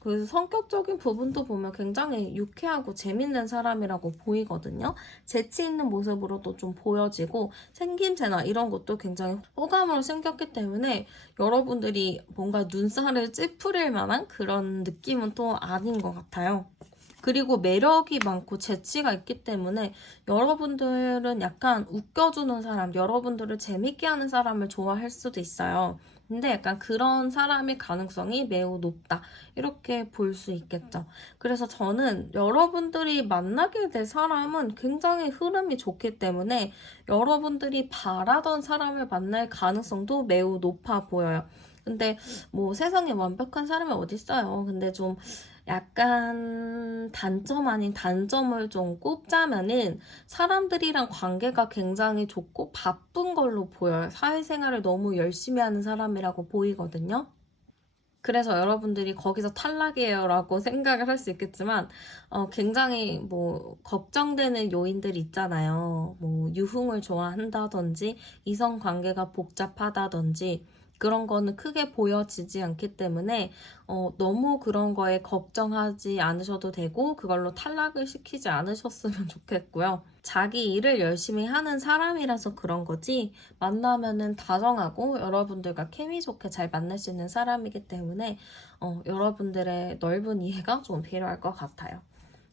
그래서 성격적인 부분도 보면 굉장히 유쾌하고 재밌는 사람이라고 보이거든요. 재치 있는 모습으로도 좀 보여지고 생김새나 이런 것도 굉장히 호감으로 생겼기 때문에 여러분들이 뭔가 눈살을 찌푸릴 만한 그런 느낌은 또 아닌 것 같아요. 그리고 매력이 많고 재치가 있기 때문에 여러분들은 약간 웃겨주는 사람, 여러분들을 재밌게 하는 사람을 좋아할 수도 있어요. 근데 약간 그런 사람의 가능성이 매우 높다. 이렇게 볼 수 있겠죠. 그래서 저는 여러분들이 만나게 될 사람은 굉장히 흐름이 좋기 때문에 여러분들이 바라던 사람을 만날 가능성도 매우 높아 보여요. 근데 뭐 세상에 완벽한 사람이 어딨어요. 근데 좀 약간 단점 아닌 단점을 좀 꼽자면은 사람들이랑 관계가 굉장히 좋고 바쁜 걸로 보여요. 사회생활을 너무 열심히 하는 사람이라고 보이거든요. 그래서 여러분들이 거기서 탈락이에요 라고 생각을 할 수 있겠지만, 굉장히 뭐, 걱정되는 요인들이 있잖아요. 뭐, 유흥을 좋아한다든지, 이성 관계가 복잡하다든지, 그런 거는 크게 보여지지 않기 때문에, 너무 그런 거에 걱정하지 않으셔도 되고, 그걸로 탈락을 시키지 않으셨으면 좋겠고요. 자기 일을 열심히 하는 사람이라서 그런 거지, 만나면은 다정하고 여러분들과 케미 좋게 잘 만날 수 있는 사람이기 때문에 여러분들의 넓은 이해가 좀 필요할 것 같아요.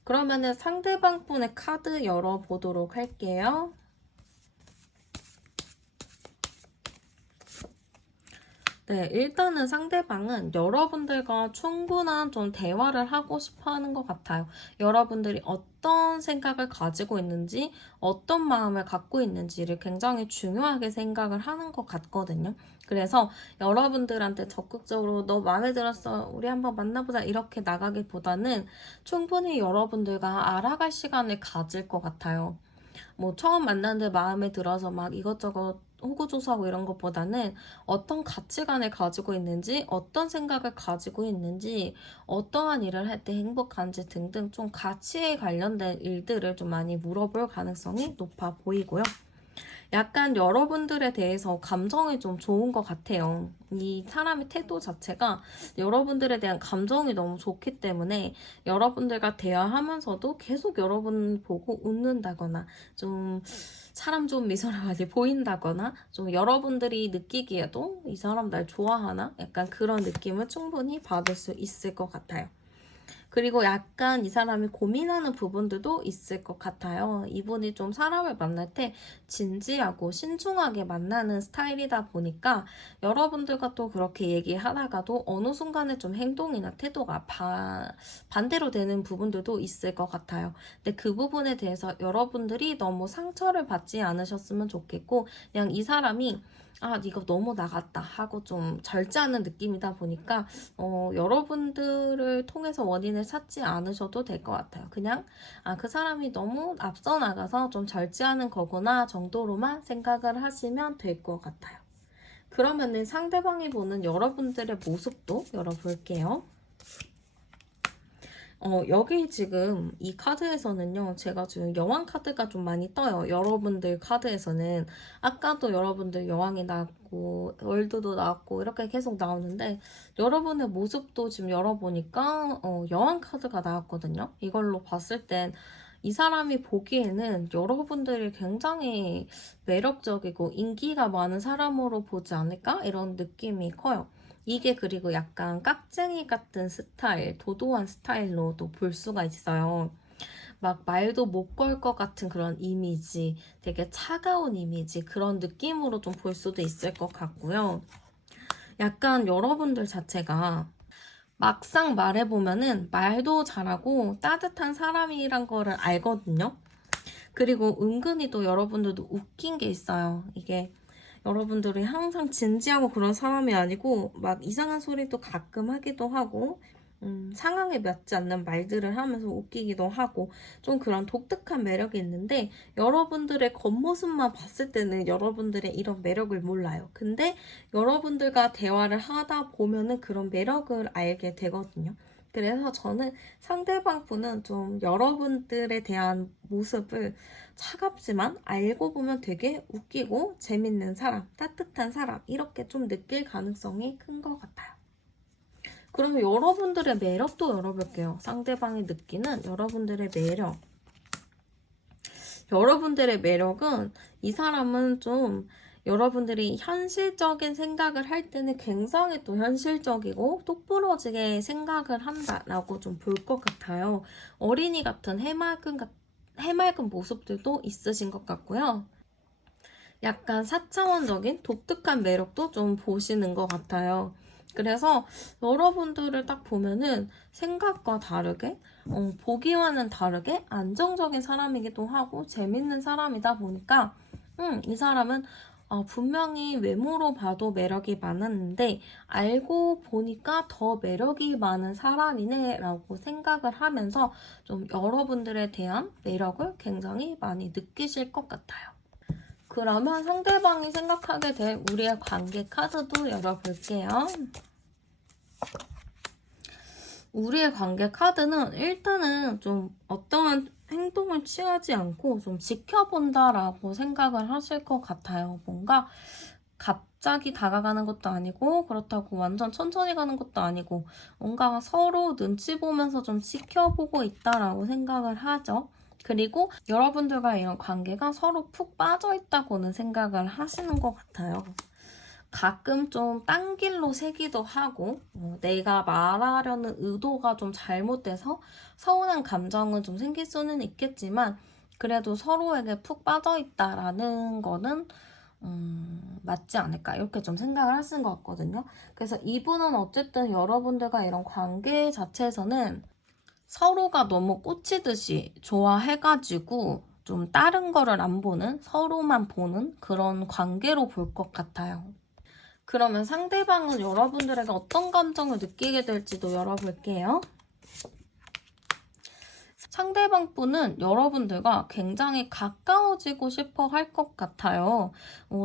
그러면은 상대방 분의 카드 열어보도록 할게요. 네, 일단은 상대방은 여러분들과 충분한 좀 대화를 하고 싶어 하는 것 같아요. 여러분들이 어떤 생각을 가지고 있는지, 어떤 마음을 갖고 있는지를 굉장히 중요하게 생각을 하는 것 같거든요. 그래서 여러분들한테 적극적으로 너 마음에 들었어, 우리 한번 만나보자 이렇게 나가기보다는 충분히 여러분들과 알아갈 시간을 가질 것 같아요. 뭐 처음 만났는데 마음에 들어서 막 이것저것 호구조사하고 이런 것보다는 어떤 가치관을 가지고 있는지, 어떤 생각을 가지고 있는지, 어떠한 일을 할 때 행복한지 등등 좀 가치에 관련된 일들을 좀 많이 물어볼 가능성이 높아 보이고요. 약간 여러분들에 대해서 감정이 좀 좋은 것 같아요. 이 사람의 태도 자체가 여러분들에 대한 감정이 너무 좋기 때문에 여러분들과 대화하면서도 계속 여러분 보고 웃는다거나 좀 사람 좋은 미소를 많이 보인다거나 좀 여러분들이 느끼기에도 이 사람 날 좋아하나? 약간 그런 느낌을 충분히 받을 수 있을 것 같아요. 그리고 약간 이 사람이 고민하는 부분들도 있을 것 같아요. 이분이 좀 사람을 만날 때 진지하고 신중하게 만나는 스타일이다 보니까 여러분들과 또 그렇게 얘기하다가도 어느 순간에 좀 행동이나 태도가 반대로 되는 부분들도 있을 것 같아요. 근데 그 부분에 대해서 여러분들이 너무 상처를 받지 않으셨으면 좋겠고, 그냥 이 사람이 이거 너무 나갔다 하고 좀 절제하는 느낌이다 보니까 여러분들을 통해서 원인을 찾지 않으셔도 될 것 같아요. 그냥 그 사람이 너무 앞서 나가서 좀 절제하는 거구나 정도로만 생각을 하시면 될 것 같아요. 그러면은 상대방이 보는 여러분들의 모습도 열어볼게요. 여기 지금 이 카드에서는요, 제가 지금 여왕 카드가 좀 많이 떠요. 여러분들 카드에서는. 아까도 여러분들 여왕이 나왔고, 월드도 나왔고, 이렇게 계속 나오는데, 여러분의 모습도 지금 열어보니까, 여왕 카드가 나왔거든요. 이걸로 봤을 땐, 이 사람이 보기에는 여러분들이 굉장히 매력적이고 인기가 많은 사람으로 보지 않을까? 이런 느낌이 커요. 이게 그리고 약간 깍쟁이 같은 스타일, 도도한 스타일로도 볼 수가 있어요. 막 말도 못 걸 것 같은 그런 이미지, 되게 차가운 이미지, 그런 느낌으로 좀 볼 수도 있을 것 같고요. 약간 여러분들 자체가 막상 말해보면은 말도 잘하고 따뜻한 사람이란 거를 알거든요. 그리고 은근히 또 여러분들도 웃긴 게 있어요. 이게 여러분들이 항상 진지하고 그런 사람이 아니고 막 이상한 소리도 가끔 하기도 하고 상황에 맞지 않는 말들을 하면서 웃기기도 하고 좀 그런 독특한 매력이 있는데 여러분들의 겉모습만 봤을 때는 여러분들의 이런 매력을 몰라요. 근데 여러분들과 대화를 하다 보면은 그런 매력을 알게 되거든요. 그래서 저는 상대방 분은 좀 여러분들에 대한 모습을 차갑지만 알고 보면 되게 웃기고 재밌는 사람, 따뜻한 사람 이렇게 좀 느낄 가능성이 큰 것 같아요. 그러면 여러분들의 매력도 열어볼게요. 상대방이 느끼는 여러분들의 매력. 여러분들의 매력은 이 사람은 좀 여러분들이 현실적인 생각을 할 때는 굉장히 또 현실적이고 똑부러지게 생각을 한다라고 좀 볼 것 같아요. 어린이 같은 해맑은 모습들도 있으신 것 같고요. 약간 4차원적인 독특한 매력도 좀 보시는 것 같아요. 그래서 여러분들을 딱 보면은 생각과 다르게, 보기와는 다르게 안정적인 사람이기도 하고 재밌는 사람이다 보니까, 이 사람은 분명히 외모로 봐도 매력이 많았는데 알고 보니까 더 매력이 많은 사람이네 라고 생각을 하면서 좀 여러분들에 대한 매력을 굉장히 많이 느끼실 것 같아요. 그러면 상대방이 생각하게 될 우리의 관계 카드도 열어볼게요. 우리의 관계 카드는 일단은 좀 어떠한 행동을 취하지 않고 좀 지켜본다라고 생각을 하실 것 같아요. 뭔가 갑자기 다가가는 것도 아니고 그렇다고 완전 천천히 가는 것도 아니고 뭔가 서로 눈치 보면서 좀 지켜보고 있다라고 생각을 하죠. 그리고 여러분들과 이런 관계가 서로 푹 빠져있다고는 생각을 하시는 것 같아요. 가끔 좀 딴 길로 새기도 하고 내가 말하려는 의도가 좀 잘못돼서 서운한 감정은 좀 생길 수는 있겠지만 그래도 서로에게 푹 빠져있다라는 거는 맞지 않을까 이렇게 좀 생각을 하시는 것 같거든요. 그래서 이분은 어쨌든 여러분들과 이런 관계 자체에서는 서로가 너무 꽂히듯이 좋아해가지고 좀 다른 거를 안 보는 서로만 보는 그런 관계로 볼 것 같아요. 그러면 상대방은 여러분들에게 어떤 감정을 느끼게 될지도 열어볼게요. 상대방 분은 여러분들과 굉장히 가까워지고 싶어 할 것 같아요.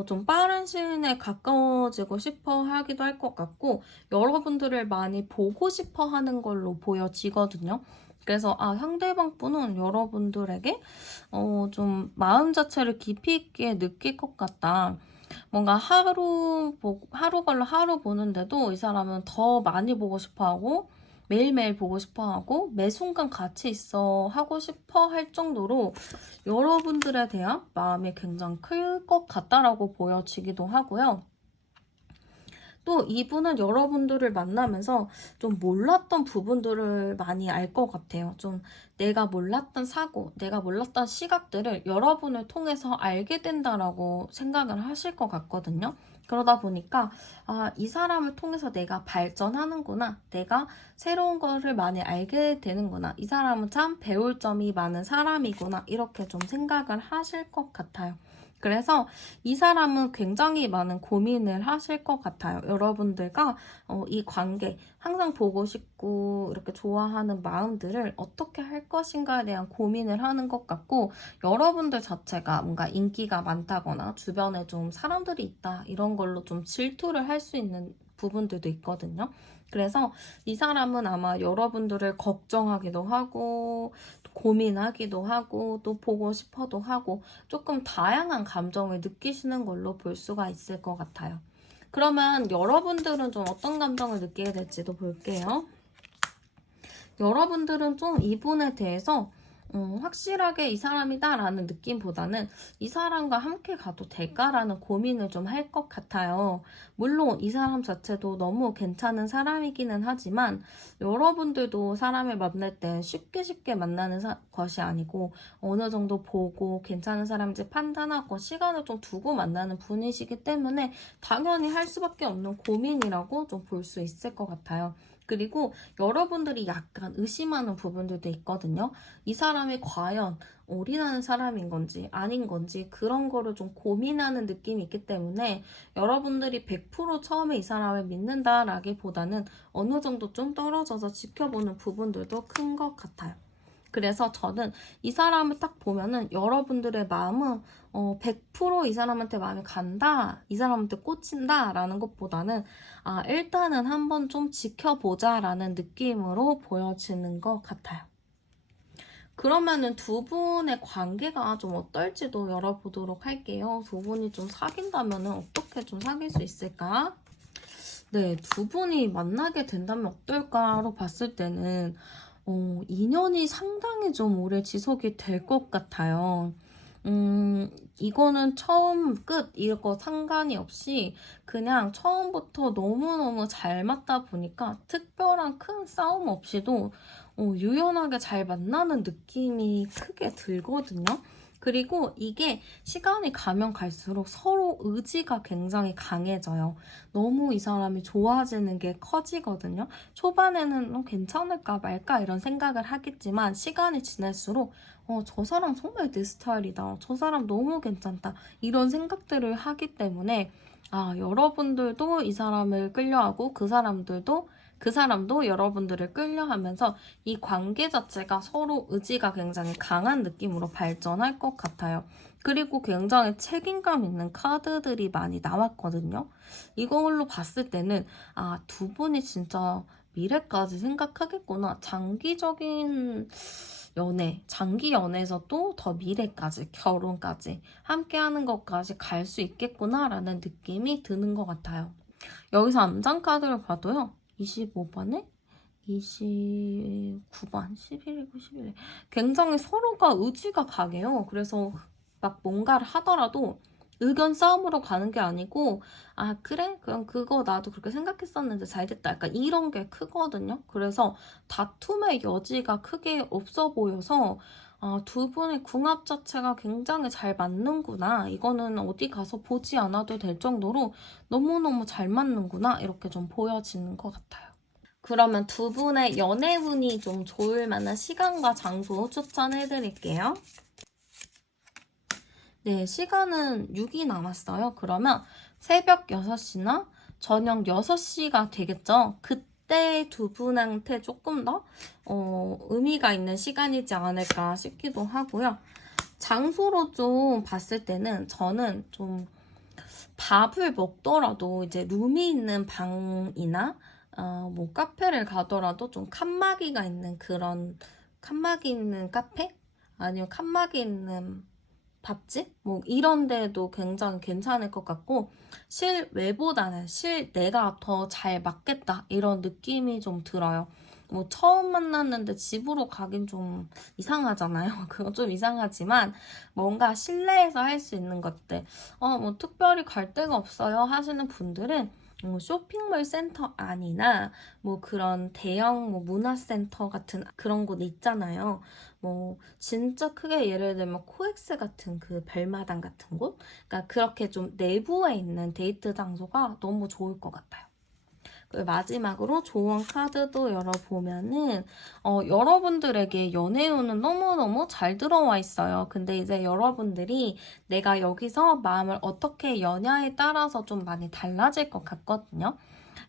좀 빠른 시일 내에 가까워지고 싶어 하기도 할 것 같고 여러분들을 많이 보고 싶어 하는 걸로 보여지거든요. 그래서 상대방 분은 여러분들에게 좀 마음 자체를 깊이 있게 느낄 것 같다. 뭔가 하루 걸러 하루 보는데도 이 사람은 더 많이 보고 싶어 하고 매일매일 보고 싶어 하고 매 순간 같이 있어 하고 싶어 할 정도로 여러분들에 대한 마음이 굉장히 클 것 같다라고 보여지기도 하고요. 또 이분은 여러분들을 만나면서 좀 몰랐던 부분들을 많이 알 것 같아요. 좀 내가 몰랐던 사고, 내가 몰랐던 시각들을 여러분을 통해서 알게 된다라고 생각을 하실 것 같거든요. 그러다 보니까 이 사람을 통해서 내가 발전하는구나. 내가 새로운 거를 많이 알게 되는구나. 이 사람은 참 배울 점이 많은 사람이구나. 이렇게 좀 생각을 하실 것 같아요. 그래서 이 사람은 굉장히 많은 고민을 하실 것 같아요. 여러분들과 이 관계, 항상 보고 싶고 이렇게 좋아하는 마음들을 어떻게 할 것인가에 대한 고민을 하는 것 같고 여러분들 자체가 뭔가 인기가 많다거나 주변에 좀 사람들이 있다 이런 걸로 좀 질투를 할 수 있는 부분들도 있거든요. 그래서 이 사람은 아마 여러분들을 걱정하기도 하고 고민하기도 하고 또 보고 싶어도 하고 조금 다양한 감정을 느끼시는 걸로 볼 수가 있을 것 같아요. 그러면 여러분들은 좀 어떤 감정을 느끼게 될지도 볼게요. 여러분들은 좀 이분에 대해서 확실하게 이 사람이다 라는 느낌보다는 이 사람과 함께 가도 될까라는 고민을 좀 할 것 같아요. 물론 이 사람 자체도 너무 괜찮은 사람이기는 하지만 여러분들도 사람을 만날 때 쉽게 만나는 것이 아니고 어느 정도 보고 괜찮은 사람인지 판단하고 시간을 좀 두고 만나는 분이시기 때문에 당연히 할 수밖에 없는 고민이라고 좀 볼 수 있을 것 같아요. 그리고 여러분들이 약간 의심하는 부분들도 있거든요. 이 사람이 과연 올인하는 사람인 건지 아닌 건지 그런 거를 좀 고민하는 느낌이 있기 때문에 여러분들이 100% 처음에 이 사람을 믿는다라기보다는 어느 정도 좀 떨어져서 지켜보는 부분들도 큰 것 같아요. 그래서 저는 이 사람을 딱 보면은 여러분들의 마음은 100% 이 사람한테 마음이 간다, 이 사람한테 꽂힌다 라는 것보다는 일단은 한번 좀 지켜보자 라는 느낌으로 보여지는 것 같아요. 그러면은 두 분의 관계가 좀 어떨지도 열어보도록 할게요. 두 분이 좀 사귄다면은 어떻게 좀 사귈 수 있을까? 네, 두 분이 만나게 된다면 어떨까로 봤을 때는 인연이 상당히 좀 오래 지속이 될 것 같아요. 이거는 처음 끝 이거 상관이 없이 그냥 처음부터 너무너무 잘 맞다 보니까 특별한 큰 싸움 없이도 유연하게 잘 만나는 느낌이 크게 들거든요. 그리고 이게 시간이 가면 갈수록 서로 의지가 굉장히 강해져요. 너무 이 사람이 좋아지는 게 커지거든요. 초반에는 괜찮을까 말까 이런 생각을 하겠지만 시간이 지날수록 저 사람 정말 내 스타일이다. 저 사람 너무 괜찮다. 이런 생각들을 하기 때문에 여러분들도 이 사람을 끌려하고 그 사람도 여러분들을 끌려하면서 이 관계 자체가 서로 의지가 굉장히 강한 느낌으로 발전할 것 같아요. 그리고 굉장히 책임감 있는 카드들이 많이 나왔거든요. 이걸로 봤을 때는 두 분이 진짜 미래까지 생각하겠구나. 장기적인 장기 연애에서도 더 미래까지, 결혼까지, 함께하는 것까지 갈 수 있겠구나라는 느낌이 드는 것 같아요. 여기서 암장 카드를 봐도요. 25번에 29번, 11이고 11. 굉장히 서로가 의지가 강해요. 그래서 막 뭔가를 하더라도 의견 싸움으로 가는 게 아니고 그래? 그냥 그거 나도 그렇게 생각했었는데 잘 됐다. 약간 이런 게 크거든요. 그래서 다툼의 여지가 크게 없어 보여서 두 분의 궁합 자체가 굉장히 잘 맞는구나. 이거는 어디 가서 보지 않아도 될 정도로 너무너무 잘 맞는구나. 이렇게 좀 보여지는 것 같아요. 그러면 두 분의 연애운이 좀 좋을 만한 시간과 장소 추천해드릴게요. 네, 시간은 6이 남았어요. 그러면 새벽 6시나 저녁 6시가 되겠죠? 그때 두 분한테 조금 더 의미가 있는 시간이지 않을까 싶기도 하고요. 장소로 좀 봤을 때는 저는 좀 밥을 먹더라도 이제 룸이 있는 방이나 뭐 카페를 가더라도 좀 칸막이가 있는 그런 칸막이 있는 카페? 아니면 칸막이 있는 밥집? 뭐 이런 데도 굉장히 괜찮을 것 같고 실외보다는 실내가 더 잘 맞겠다 이런 느낌이 좀 들어요. 뭐 처음 만났는데 집으로 가긴 좀 이상하잖아요. 그건 좀 이상하지만 뭔가 실내에서 할 수 있는 것들 뭐 특별히 갈 데가 없어요 하시는 분들은 쇼핑몰 센터 안이나 뭐 그런 대형 뭐 문화센터 같은 그런 곳 있잖아요. 뭐 진짜 크게 예를 들면 코엑스 같은 그 별마당 같은 곳? 그러니까 그렇게 좀 내부에 있는 데이트 장소가 너무 좋을 것 같아요. 그리고 마지막으로 조언 카드도 열어보면은 여러분들에게 연애운은 너무너무 잘 들어와 있어요. 근데 이제 여러분들이 내가 여기서 마음을 어떻게 여냐에 따라서 좀 많이 달라질 것 같거든요.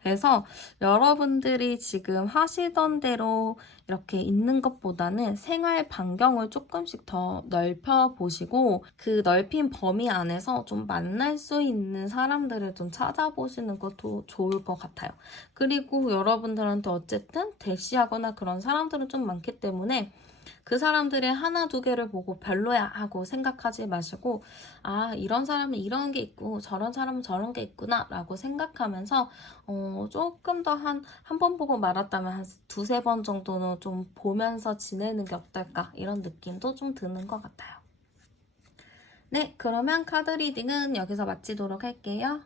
그래서 여러분들이 지금 하시던 대로 이렇게 있는 것보다는 생활 반경을 조금씩 더 넓혀보시고 그 넓힌 범위 안에서 좀 만날 수 있는 사람들을 좀 찾아보시는 것도 좋을 것 같아요. 그리고 여러분들한테 어쨌든 대시하거나 그런 사람들은 좀 많기 때문에 그 사람들의 하나 두 개를 보고 별로야 하고 생각하지 마시고 이런 사람은 이런 게 있고 저런 사람은 저런 게 있구나 라고 생각하면서 조금 더 한 번 보고 말았다면 한 두세 번 정도는 좀 보면서 지내는 게 어떨까 이런 느낌도 좀 드는 것 같아요. 네, 그러면 카드 리딩은 여기서 마치도록 할게요.